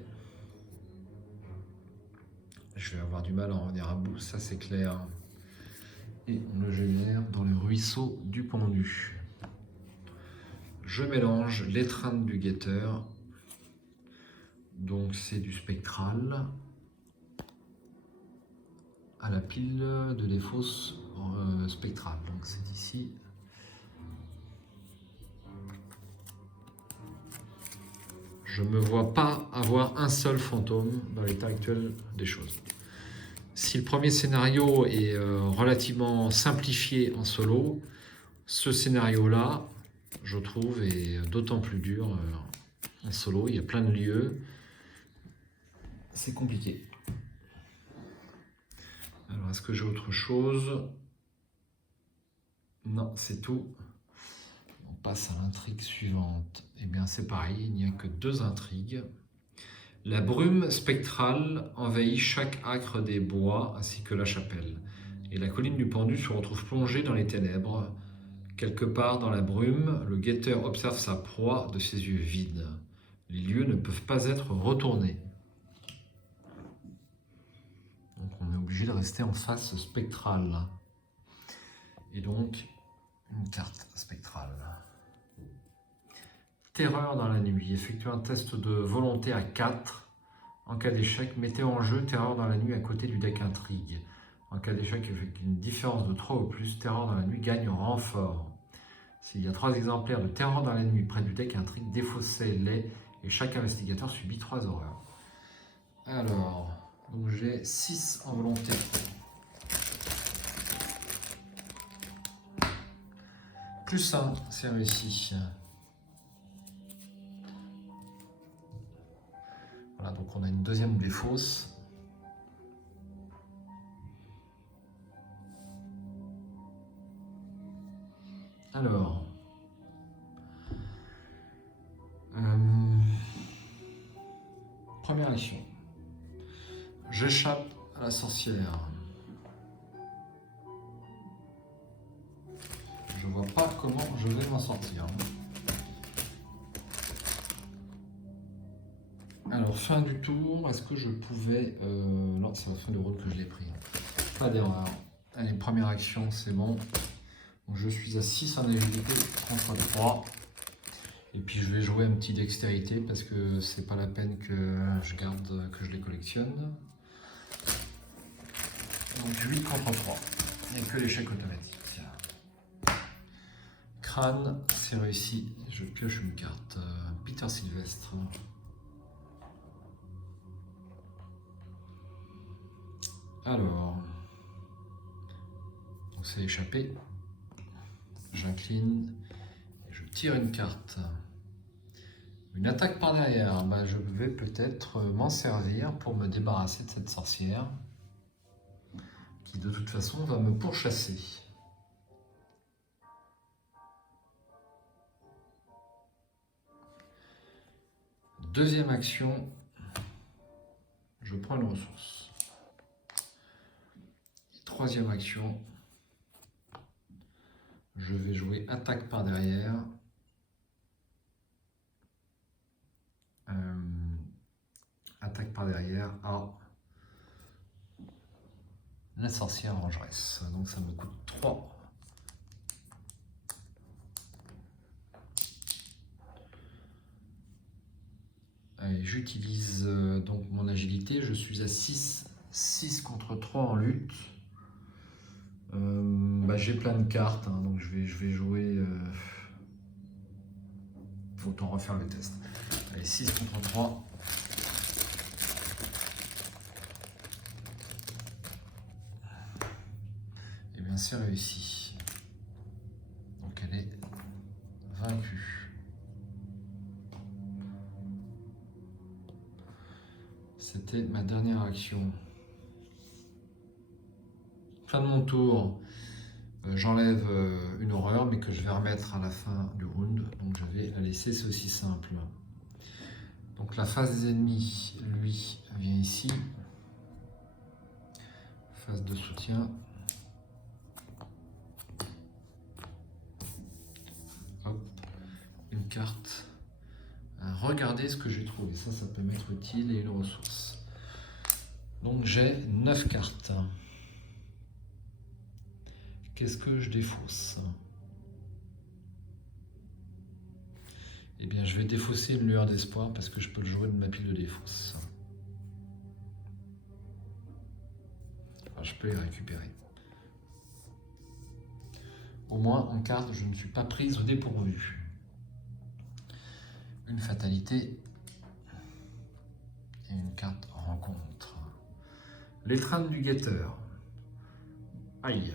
Je vais avoir du mal à en revenir à bout, ça c'est clair. Et on le génère dans le ruisseau du pendu. Je mélange l'étreinte du guetteur. Donc c'est du spectral à la pile de défauts spectrales. Donc c'est ici. Je ne me vois pas avoir un seul fantôme dans l'état actuel des choses. Si le premier scénario est relativement simplifié en solo, ce scénario-là, je trouve, est d'autant plus dur en solo. Il y a plein de lieux. C'est compliqué. Alors, est-ce que j'ai autre chose? Non, c'est tout. On passe à l'intrigue suivante. Eh bien, c'est pareil, il n'y a que 2 intrigues. La brume spectrale envahit chaque acre des bois ainsi que la chapelle. Et la colline du pendu se retrouve plongée dans les ténèbres, Quelque part dans la brume, le guetteur observe sa proie de ses yeux vides. Les lieux ne peuvent pas être retournés. Donc on est obligé de rester en face spectrale. Et donc, une carte spectrale. Terreur dans la nuit. Effectuez un test de volonté à 4. En cas d'échec, mettez en jeu Terreur dans la nuit à côté du deck Intrigue. En cas d'échec avec une différence de 3 ou plus, Terreur dans la nuit gagne renfort. S'il y a 3 exemplaires de Terreur dans la nuit près du deck Intrigue, défaussez-les et chaque investigateur subit 3 horreurs. Alors, donc j'ai 6 en volonté. Plus 1, c'est réussi. Voilà, donc on a une deuxième défausse. Alors, première action. J'échappe à la sorcière. Je vois pas comment je vais m'en sortir. Alors, fin du tour, est-ce que je pouvais... non, c'est la fin du rôle que je l'ai pris. Pas d'erreur. Allez, première action, c'est bon. Donc, je suis à 6 en agilité contre 3. Et puis je vais jouer un petit dextérité parce que c'est pas la peine que je garde, que je les collectionne. Donc 8 contre 3. Il n'y a que l'échec automatique. Crâne, c'est réussi. Je pioche une carte. Peter Sylvestre. Alors, c'est échappé. J'incline et je tire une carte. Une attaque par derrière. Ben, je vais peut-être m'en servir pour me débarrasser de cette sorcière qui de toute façon va me pourchasser. Deuxième action, je prends une ressource. Et troisième action, je vais jouer attaque par derrière. Attaque par derrière à la sorcière vengeresse. Donc ça me coûte 3. J'utilise donc mon agilité, je suis à 6, 6 contre 3 en lutte. J'ai plein de cartes, hein, donc je vais jouer... Faut autant refaire le test. Allez, 6 contre 3. Et bien c'est réussi. Donc elle est vaincue. C'était ma dernière action. Fin de mon tour, j'enlève une horreur, mais que je vais remettre à la fin du round. Donc je vais la laisser, c'est aussi simple. Donc la phase des ennemis, lui, vient ici. Phase de soutien. Hop, une carte. Regardez ce que j'ai trouvé. Ça peut m'être utile et une ressource. Donc j'ai 9 cartes. Qu'est-ce que je défausse? Eh bien, je vais défausser une lueur d'espoir parce que je peux le jouer de ma pile de défausse. Enfin, je peux les récupérer. Au moins, en carte, je ne suis pas prise au dépourvu. Une fatalité et une carte rencontre. L'étreinte du guetteur. Aïe.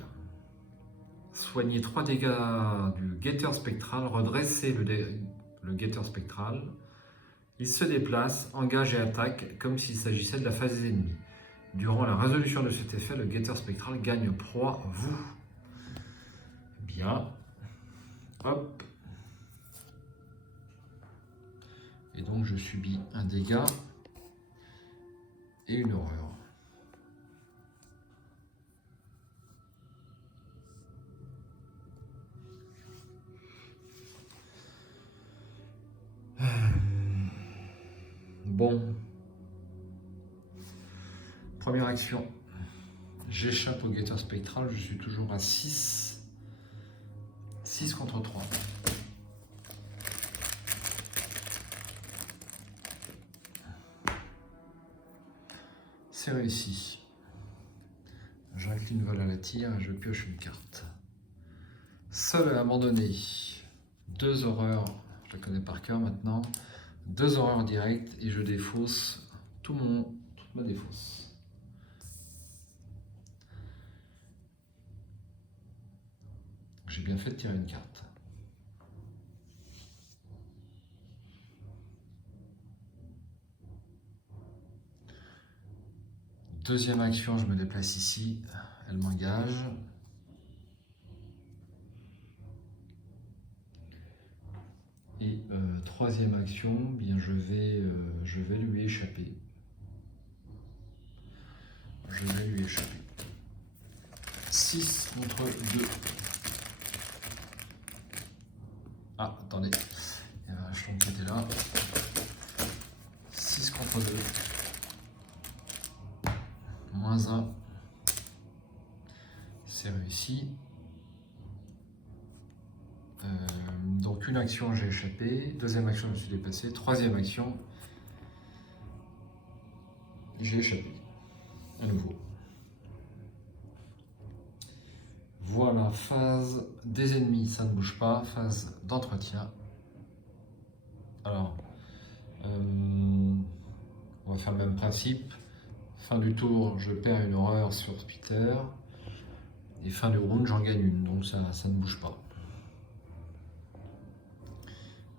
Soignez 3 dégâts du guetteur spectral. Redressez le guetteur spectral. Il se déplace, engage et attaque comme s'il s'agissait de la phase des ennemis. Durant la résolution de cet effet, le guetteur spectral gagne proie, vous. Bien. Hop. Et donc je subis un dégât et une horreur. Bon. Première action. J'échappe au guetteur spectral, je suis toujours à 6. 6 contre 3. C'est réussi. J'incline vol à la tire et je pioche une carte. Seul à abandonner. 2 horreurs, je la connais par cœur maintenant. 2 horreurs directes et je défausse toute ma défausse. J'ai bien fait de tirer une carte. Deuxième action, je me déplace ici, elle m'engage. Et troisième action, bien je vais lui échapper. Je vais lui échapper. 6 contre 2. Ah, attendez, il y avait un jeton qui était là. 6 contre 2. Moins 1. C'est réussi. Donc une action, j'ai échappé. Deuxième action, je me suis déplacé. Troisième action, j'ai échappé. À nouveau. Voilà, phase des ennemis, ça ne bouge pas. Phase d'entretien. Alors, on va faire le même principe. Fin du tour, je perds une horreur sur Peter. Et fin du round, j'en gagne une. Donc ça ne bouge pas.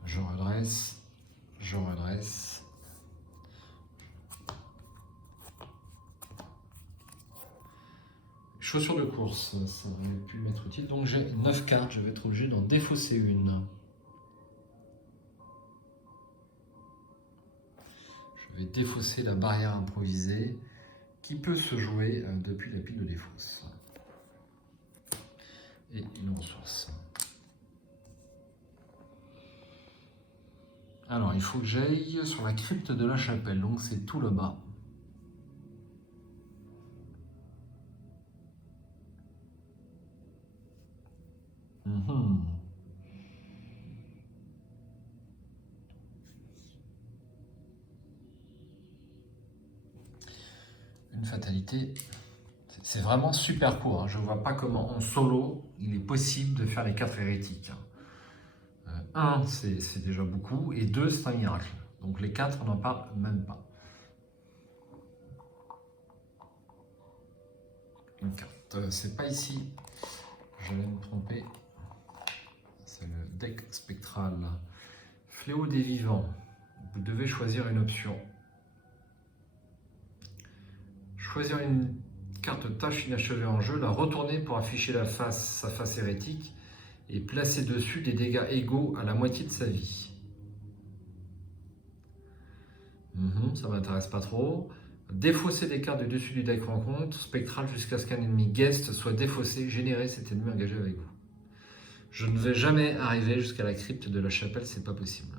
Je redresse. Je redresse. Chaussures de course, ça aurait pu m'être utile. Donc j'ai 9 cartes, je vais être obligé d'en défausser une. Je vais défausser la barrière improvisée qui peut se jouer depuis la pile de défausse. Et une ressource. Alors, il faut que j'aille sur la crypte de la chapelle, donc c'est tout le bas. Une fatalité. C'est vraiment super court, hein. Je ne vois pas comment en solo il est possible de faire les 4 hérétiques. 1, c'est déjà beaucoup, et 2, c'est un miracle. Donc les 4, on n'en parle même pas. Une carte, c'est pas ici, j'allais me tromper. C'est le deck spectral. Fléau des vivants. Vous devez choisir une option. Choisir une carte tâche inachevée en jeu, la retourner pour afficher sa face hérétique et placer dessus des dégâts égaux à la moitié de sa vie. Ça m'intéresse pas trop. Défausser des cartes du dessus du deck rencontre spectral jusqu'à ce qu'un ennemi guest soit défaussé, générer cet ennemi engagé avec vous. Je ne vais jamais arriver jusqu'à la crypte de la chapelle, c'est pas possible.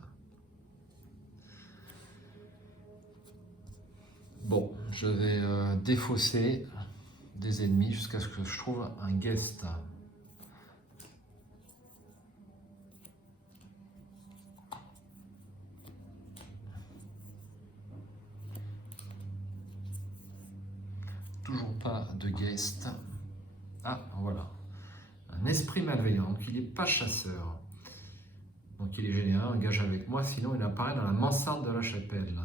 Bon, je vais défausser des ennemis jusqu'à ce que je trouve un guest. Toujours pas de guest. Ah, voilà. Un esprit malveillant, donc il n'est pas chasseur. Donc il est général, engage avec moi, sinon il apparaît dans la mansarde de la chapelle.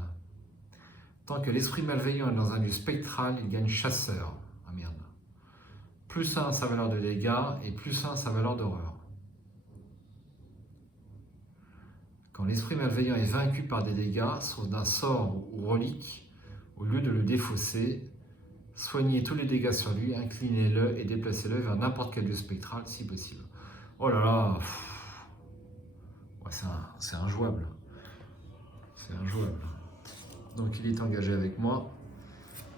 Tant que l'esprit malveillant est dans un lieu spectral, il gagne chasseur. Ah merde. Plus 1 sa valeur de dégâts et plus 1 sa valeur d'horreur. Quand l'esprit malveillant est vaincu par des dégâts, sauf d'un sort ou relique, au lieu de le défausser, soignez tous les dégâts sur lui, inclinez-le et déplacez-le vers n'importe quel lieu spectral si possible. Oh là là, ouais, c'est injouable. C'est injouable. Donc il est engagé avec moi.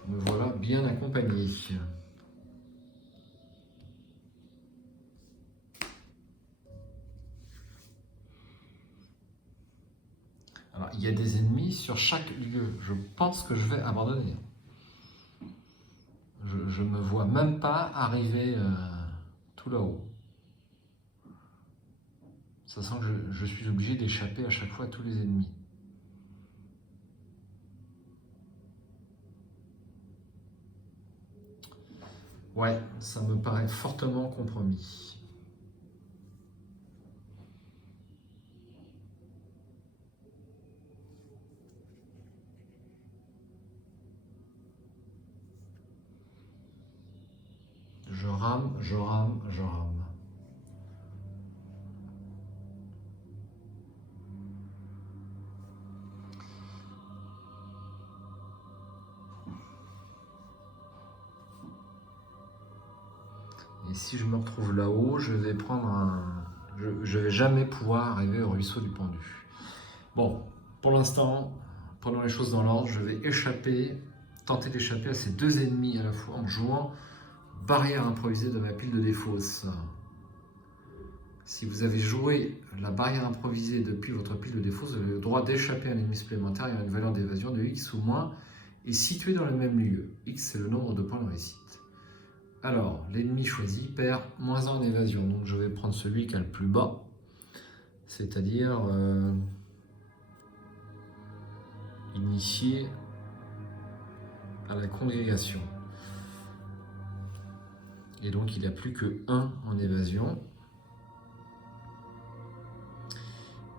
Me voilà bien accompagné. Alors, il y a des ennemis sur chaque lieu. Je pense que je vais abandonner. Je ne me vois même pas arriver tout là-haut. Ça sent que je suis obligé d'échapper à chaque fois à tous les ennemis. Ouais, ça me paraît fortement compromis. Je rame, je rame, je rame. Et si je me retrouve là-haut, je vais prendre un... Je vais jamais pouvoir arriver au ruisseau du pendu. Bon, pour l'instant, prenons les choses dans l'ordre. Je vais échapper, tenter d'échapper à ces deux ennemis à la fois en jouant barrière improvisée de ma pile de défausse. Si vous avez joué la barrière improvisée depuis votre pile de défausse, vous avez le droit d'échapper à un ennemi supplémentaire ayant une valeur d'évasion de X ou moins et situé dans le même lieu. X, c'est le nombre de points de réussite. Alors, l'ennemi choisi perd -1 en évasion. Donc je vais prendre celui qui a le plus bas, c'est-à-dire initié à la congrégation. Et donc il n'a plus que 1 en évasion.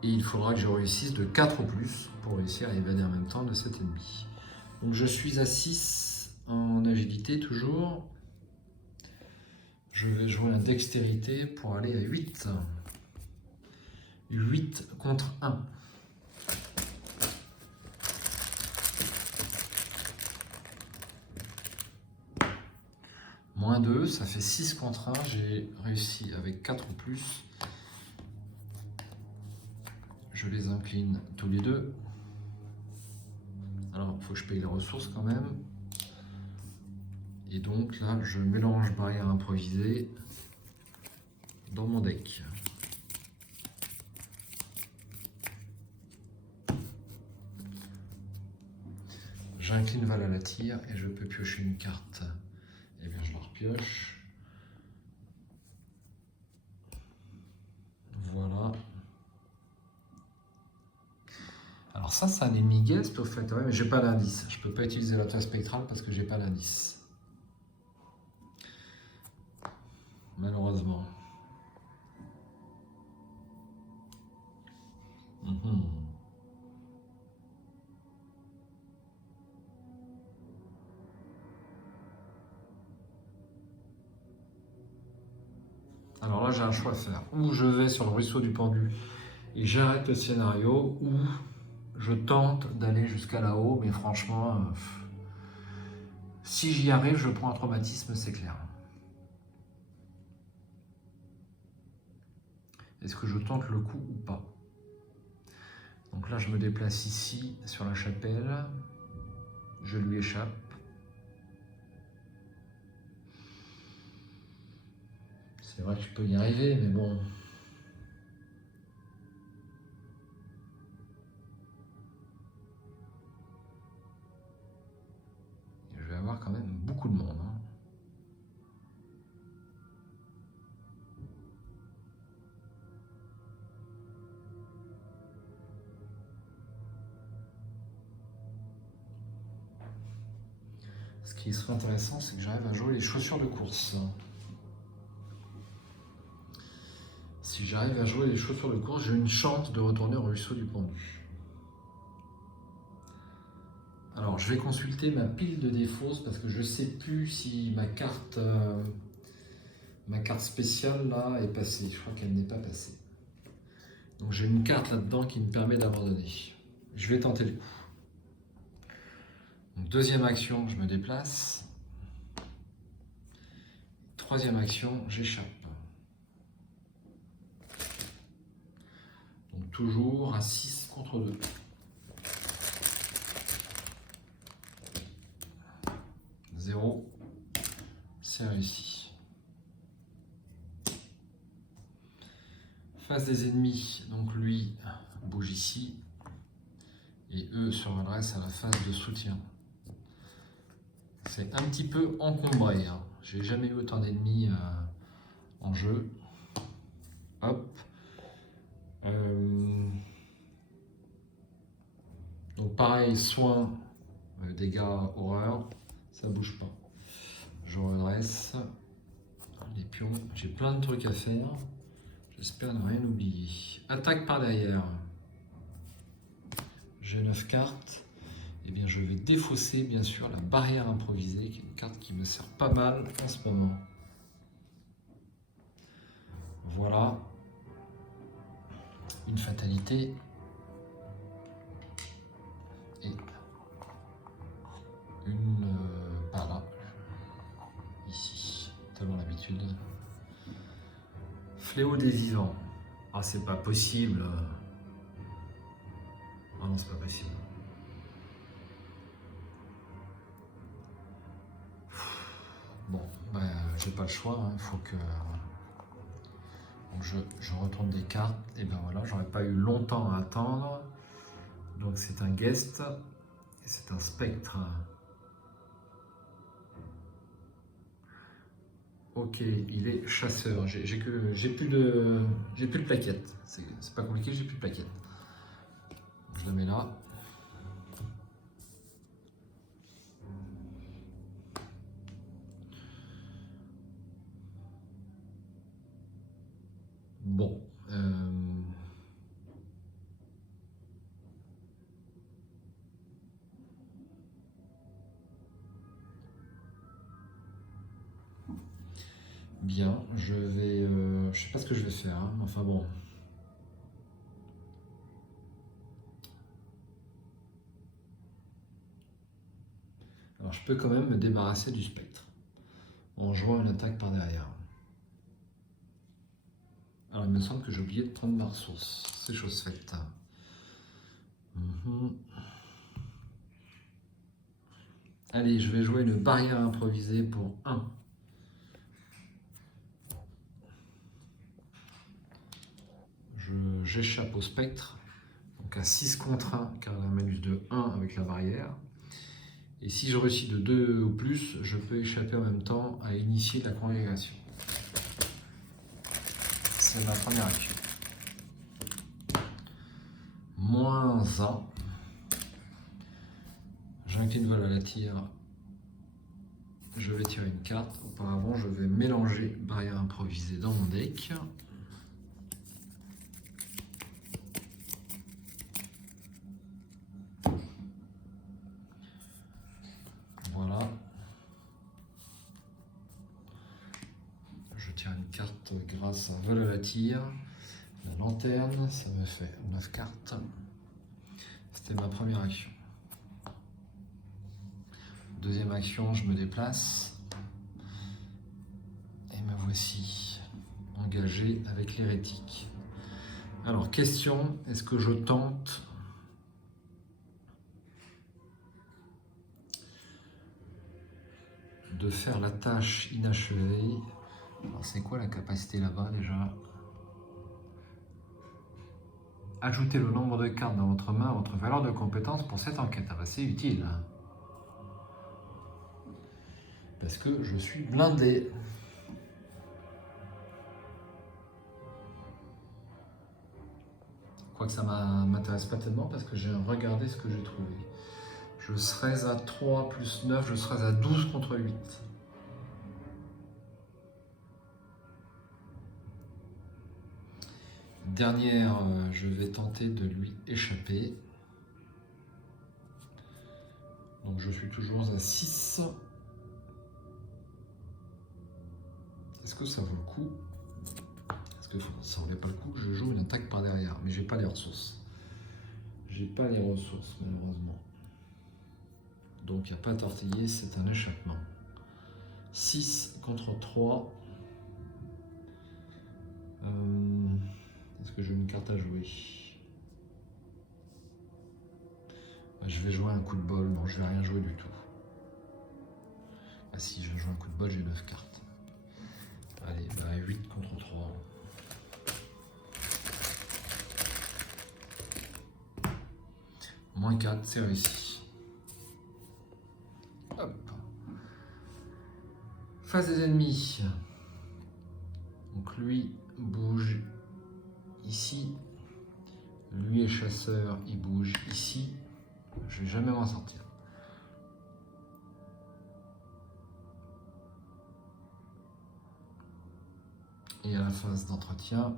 Et il faudra que je réussisse de 4 ou plus pour réussir à évader en même temps de cet ennemi. Donc je suis à 6 en agilité toujours. Je vais jouer un dextérité pour aller à 8. 8 contre 1. -2, ça fait 6 contre 1. J'ai réussi avec 4 ou plus. Je les incline tous les deux. Alors, il faut que je paye les ressources quand même. Et donc là, je mélange barrière improvisée dans mon deck. J'incline Val à la tire et je peux piocher une carte. Et bien je la repioche. Voilà. Alors ça, c'est un ennemi guest au fait, ouais, mais j'ai pas d'indice. Je peux pas utiliser la toile spectrale parce que j'ai pas d'indice. Malheureusement. Alors là, j'ai un choix à faire. Ou je vais sur le ruisseau du pendu et j'arrête le scénario, ou je tente d'aller jusqu'à là-haut, mais franchement, si j'y arrive, je prends un traumatisme, c'est clair. Est-ce que je tente le coup ou pas? Donc là, je me déplace ici, sur la chapelle. Je lui échappe. C'est vrai que je peux y arriver, mais bon... Je vais avoir quand même beaucoup de monde. Hein. Ce qui serait intéressant, c'est que j'arrive à jouer les chaussures de course. Si j'arrive à jouer les chaussures de course, j'ai une chance de retourner au ruisseau du pendu. Alors, je vais consulter ma pile de défausse parce que je ne sais plus si ma carte spéciale là est passée. Je crois qu'elle n'est pas passée. Donc j'ai une carte là-dedans qui me permet d'abandonner. Je vais tenter le coup. Donc, deuxième action, je me déplace. Troisième action, j'échappe. Donc toujours à 6 contre 2. 0, c'est réussi. Face des ennemis, donc lui bouge ici. Et eux se redressent à la phase de soutien. C'est un petit peu encombré. Hein. J'ai jamais eu autant d'ennemis en jeu. Hop. Donc pareil, soin, dégâts, horreur, ça bouge pas. Je redresse les pions. J'ai plein de trucs à faire. J'espère ne rien oublier. Attaque par derrière. J'ai 9 cartes. Eh bien, je vais défausser, bien sûr, la barrière improvisée, qui est une carte qui me sert pas mal en ce moment. Voilà. Une fatalité. Et une... par là. Ici. Tellement l'habitude. Fléau des vivants. Ah, c'est pas possible. Ah non, c'est pas possible. Bon, ben, j'ai pas le choix. Il faut que... Donc je retourne des cartes. Et ben voilà, j'aurais pas eu longtemps à attendre. Donc c'est un guest. Et c'est un spectre. Ok, il est chasseur. J'ai plus de plaquettes. C'est pas compliqué, j'ai plus de plaquettes. Je la mets là. Bon. Bien, je vais... je sais pas ce que je vais faire, hein, enfin bon. Alors je peux quand même me débarrasser du spectre en jouant une attaque par derrière. Alors il me semble que j'ai oublié de prendre ma ressource. C'est chose faite. Allez, je vais jouer une barrière improvisée pour 1. J'échappe au spectre. Donc à 6 contre 1, car il a un malus de 1 avec la barrière. Et si je réussis de 2 ou plus, je peux échapper en même temps à initier la congrégation. C'est ma première action. Moins 1. J'incline vol à la tire. Je vais tirer une carte. Auparavant, je vais mélanger barrière improvisée dans mon deck. Voilà. Je tire une carte grâce à vol à la tire. La lanterne, ça me fait 9 cartes. C'était ma première action. Deuxième action, je me déplace. Et me voici engagé avec l'hérétique. Alors, question, est-ce que je tente de faire la tâche inachevée? Alors, c'est quoi la capacité là-bas déjà? Ajoutez le nombre de cartes dans votre main à votre valeur de compétence pour cette enquête. Ah bah, c'est utile. Parce que je suis blindé. Quoique ça m'intéresse pas tellement parce que j'ai regardé ce que j'ai trouvé. Je serais à 3 plus 9, je serais à 12 contre 8. Dernière, je vais tenter de lui échapper. Donc je suis toujours à 6. Est-ce que ça vaut le coup? Est-ce que ça ne valait pas le coup que je joue une attaque par derrière? Mais j'ai pas les ressources. J'ai pas les ressources malheureusement. Donc il n'y a pas à tortiller, c'est un échappement. 6 contre 3. Est-ce que j'ai une carte à jouer? Je vais jouer un coup de bol. Non, je vais rien jouer du tout. Ah si, je joue un coup de bol, j'ai 9 cartes. Allez, bah 8 contre 3. -4, c'est réussi. Hop. Face des ennemis. Donc lui bouge ici. Lui est chasseur, il bouge ici. Je vais jamais m'en sortir. Et à la phase d'entretien,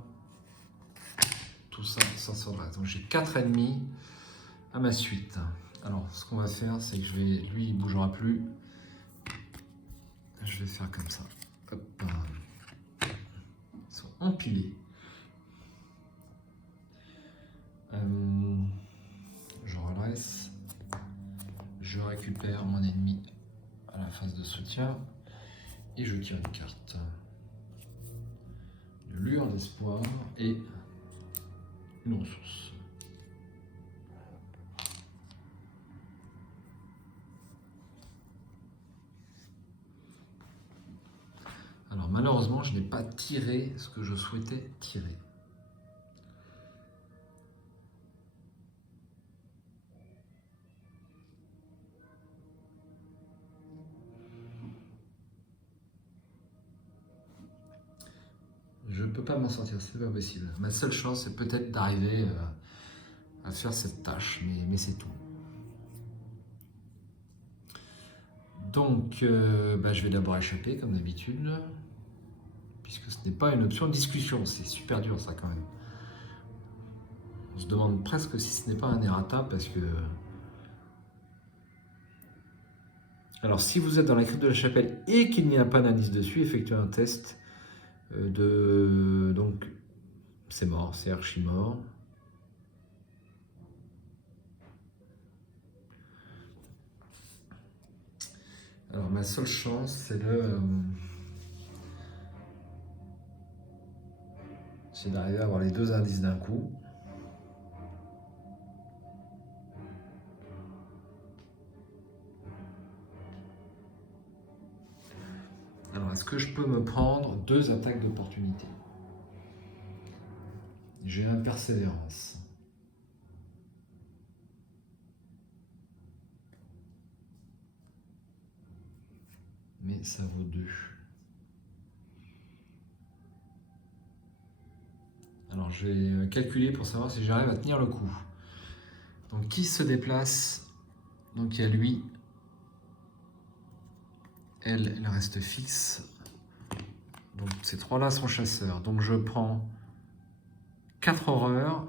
tout ça, ça sera. Donc j'ai 4 ennemis à ma suite. Alors ce qu'on va faire, c'est que lui il bougera plus. Je vais faire comme ça. Hop. Ils sont empilés. Je redresse. Je récupère mon ennemi à la phase de soutien. Et je tire une carte. Une lueur d'espoir et une ressource. Alors malheureusement, je n'ai pas tiré ce que je souhaitais tirer. Je ne peux pas m'en sortir, c'est pas possible. Ma seule chance, c'est peut-être d'arriver à faire cette tâche, mais c'est tout. Donc, je vais d'abord échapper, comme d'habitude, puisque ce n'est pas une option de discussion. C'est super dur, ça, quand même. On se demande presque si ce n'est pas un errata, parce que... Alors, si vous êtes dans la crypte de la chapelle et qu'il n'y a pas d'indice dessus, effectuez un test donc, c'est mort, c'est archi mort. Alors, ma seule chance, c'est d'arriver à avoir les 2 indices d'un coup. Alors, est-ce que je peux me prendre 2 attaques d'opportunité? J'ai un persévérance. Mais ça vaut 2. Alors, je vais calculer pour savoir si j'arrive à tenir le coup. Donc, qui se déplace? Donc, il y a lui. Elle reste fixe. Donc, ces 3-là sont chasseurs. Donc, je prends 4 horreurs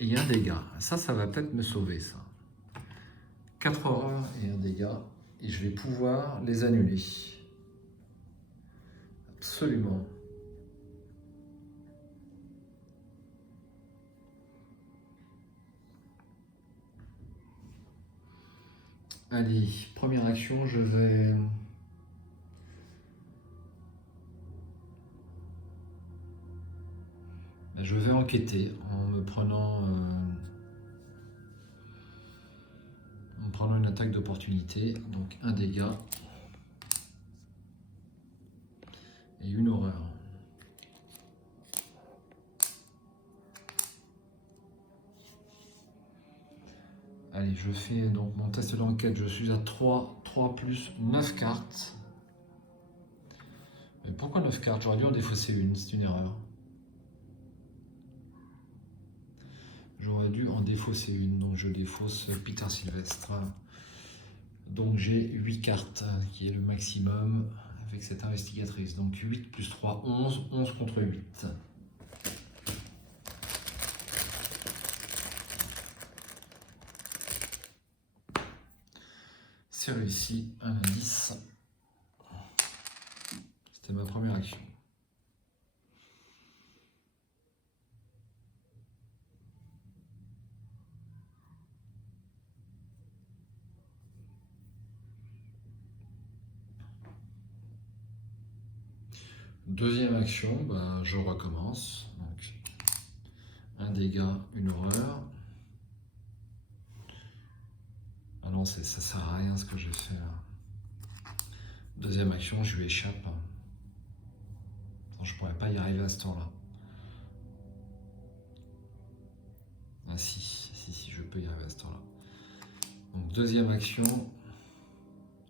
et un dégât. Ça va peut-être me sauver, ça. 4 horreurs et un dégât. Et je vais pouvoir les annuler. Absolument. Allez, première action, je vais... Je vais enquêter en me prenant... en prenant une attaque d'opportunité. Donc un dégât. Et une horreur. Allez, je fais donc mon test d'enquête. Je suis à 3 plus 9 cartes. Mais pourquoi 9 cartes? J'aurais dû en défausser une, c'est une erreur. J'aurais dû en défausser une, donc je défausse Peter Sylvestre. Donc j'ai 8 cartes, qui est le maximum avec cette investigatrice. Donc 8 plus 3, 11. 11 contre 8. C'est réussi, un indice. C'était ma première action. Deuxième action, je recommence. Donc, un dégât, une horreur. Ah non, ça sert à rien ce que j'ai fait là. Deuxième action, je lui échappe. Je pourrais pas y arriver à ce temps-là. Ah si je peux. peux y arriver à ce temps-là. Donc deuxième action,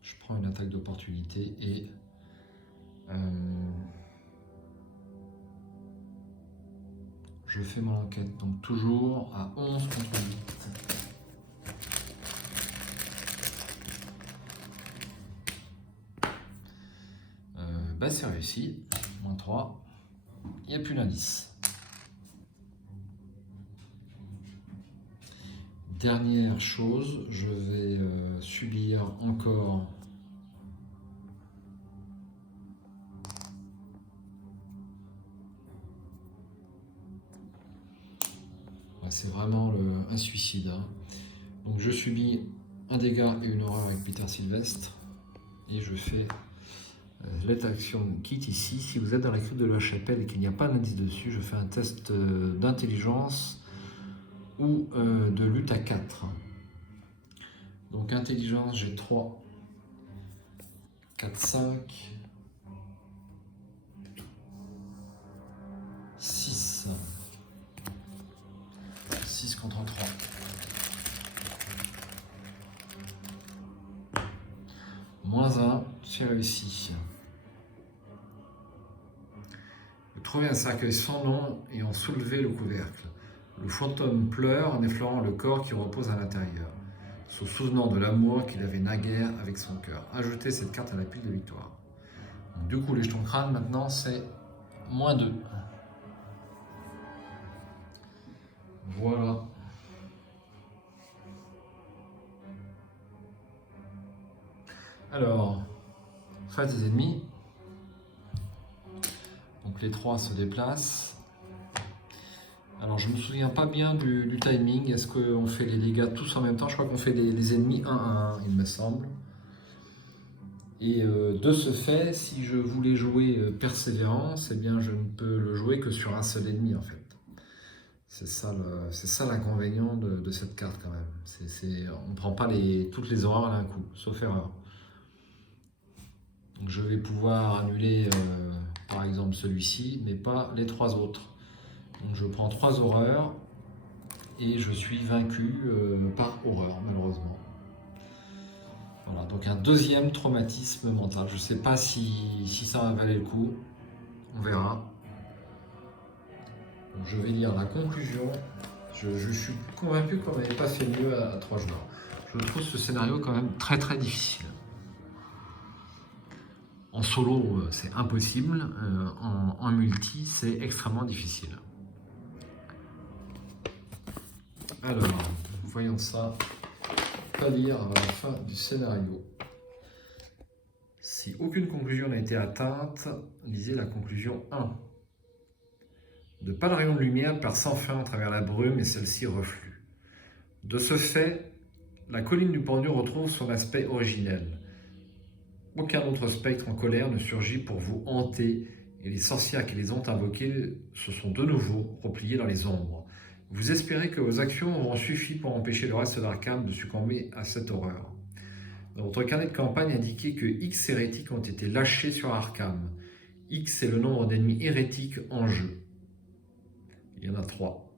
je prends une attaque d'opportunité et je fais mon enquête. Donc toujours à 11 contre 8. C'est réussi, moins 3, il n'y a plus d'indice. Dernière chose, je vais subir encore c'est vraiment un suicide. Hein. Donc je subis un dégât et une horreur avec Peter Sylvestre et je fais Let Action Kit ici. Si vous êtes dans la crypte de la chapelle et qu'il n'y a pas d'indice dessus, je fais un test d'intelligence ou de lutte à 4. Donc intelligence, j'ai 3, 4, 5, 6. 6 contre 3. Moins 1, c'est réussi. Vous trouvez un cercueil sans nom et en soulevez le couvercle. Le fantôme pleure en effleurant le corps qui repose à l'intérieur, se souvenant de l'amour qu'il avait naguère avec son cœur. Ajoutez cette carte à la pile de victoire. Donc, du coup, les jetons crâne, maintenant, c'est moins 2. Voilà. Alors, face des ennemis. Donc les 3 se déplacent. Alors je ne me souviens pas bien du timing. Est-ce qu'on fait les dégâts tous en même temps? Je crois qu'on fait les ennemis 1 à 1, il me semble. Et de ce fait, si je voulais jouer Persévérance, eh bien je ne peux le jouer que sur un seul ennemi en fait. C'est ça l'inconvénient de cette carte quand même. On ne prend pas toutes les horreurs à un coup, sauf erreur. Donc je vais pouvoir annuler par exemple celui-ci, mais pas les 3 autres. Donc je prends 3 horreurs et je suis vaincu par horreur malheureusement. Voilà, donc un deuxième traumatisme mental. Je ne sais pas si ça va valer le coup, on verra. Donc je vais lire la conclusion. Je suis convaincu qu'on n'avait pas fait mieux à 3 joueurs. Je trouve ce scénario quand même très très difficile. En solo, c'est impossible. En multi, c'est extrêmement difficile. Alors, voyons ça. Pas lire à la fin du scénario. Si aucune conclusion n'a été atteinte, lisez la conclusion 1. De pâles rayons de lumière passent sans fin à travers la brume et celle-ci reflue. De ce fait, la colline du pendu retrouve son aspect originel. Aucun autre spectre en colère ne surgit pour vous hanter et les sorcières qui les ont invoquées se sont de nouveau repliées dans les ombres. Vous espérez que vos actions auront suffi pour empêcher le reste d'Arkham de succomber à cette horreur. Dans votre carnet de campagne, indiquez que X hérétiques ont été lâchés sur Arkham. X est le nombre d'ennemis hérétiques en jeu. Il y en a 3.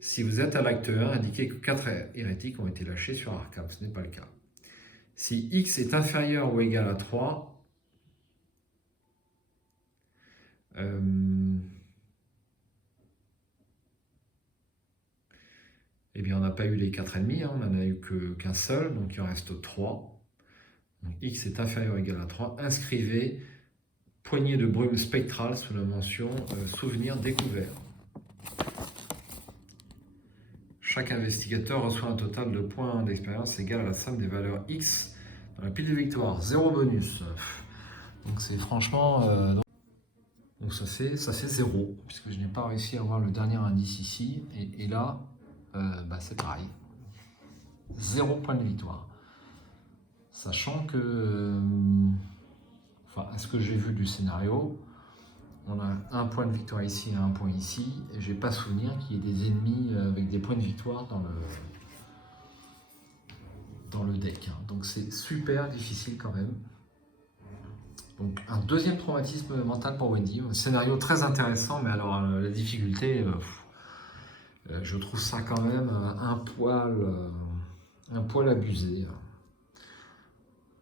Si vous êtes à l'acte 1, indiquez que 4 hérétiques ont été lâchés sur Arkham. Ce n'est pas le cas. Si X est inférieur ou égal à 3, eh bien on n'a pas eu les 4 ennemis, hein, on n'en a eu qu'un seul, donc il en reste 3. Donc X est inférieur ou égal à 3. Inscrivez poignée de brume spectrale sous la mention souvenir découvert. Chaque investigateur reçoit un total de points d'expérience égal à la somme des valeurs X dans la pile de victoire. 0 bonus. Donc c'est franchement... donc ça c'est 0, puisque je n'ai pas réussi à avoir le dernier indice ici. Et là, c'est pareil. 0 point de victoire. Sachant que... à ce que j'ai vu du scénario, on a un point de victoire ici et un point ici, et je n'ai pas souvenir qu'il y ait des ennemis avec des points de victoire dans le deck. Donc c'est super difficile quand même. Donc un deuxième traumatisme mental pour Wendy. Un scénario très intéressant, mais alors la difficulté, Je trouve ça quand même un poil abusé.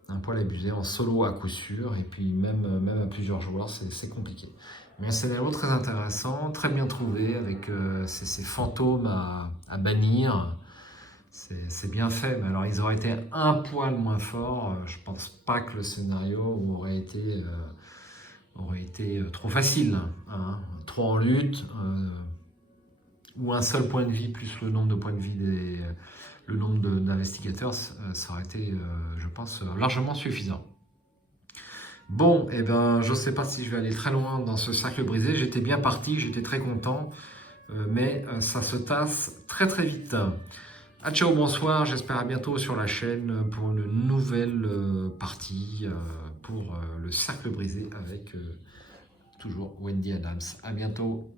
Un poil abusé en solo à coup sûr, et puis même à plusieurs joueurs, c'est compliqué. Mais un scénario très intéressant, très bien trouvé, avec ces fantômes à bannir. C'est bien fait, mais alors ils auraient été un poil moins forts. Je pense pas que le scénario aurait été trop facile, hein. Trop en lutte, ou un seul point de vie plus le nombre de points de vie le nombre d'investigateurs, ça aurait été, je pense, largement suffisant. Bon, eh ben, je ne sais pas si je vais aller très loin dans ce cercle brisé. J'étais bien parti, j'étais très content, mais ça se tasse très très vite. Ah, ciao, bonsoir, j'espère à bientôt sur la chaîne pour une nouvelle partie pour le cercle brisé avec toujours Wendy Adams. À bientôt.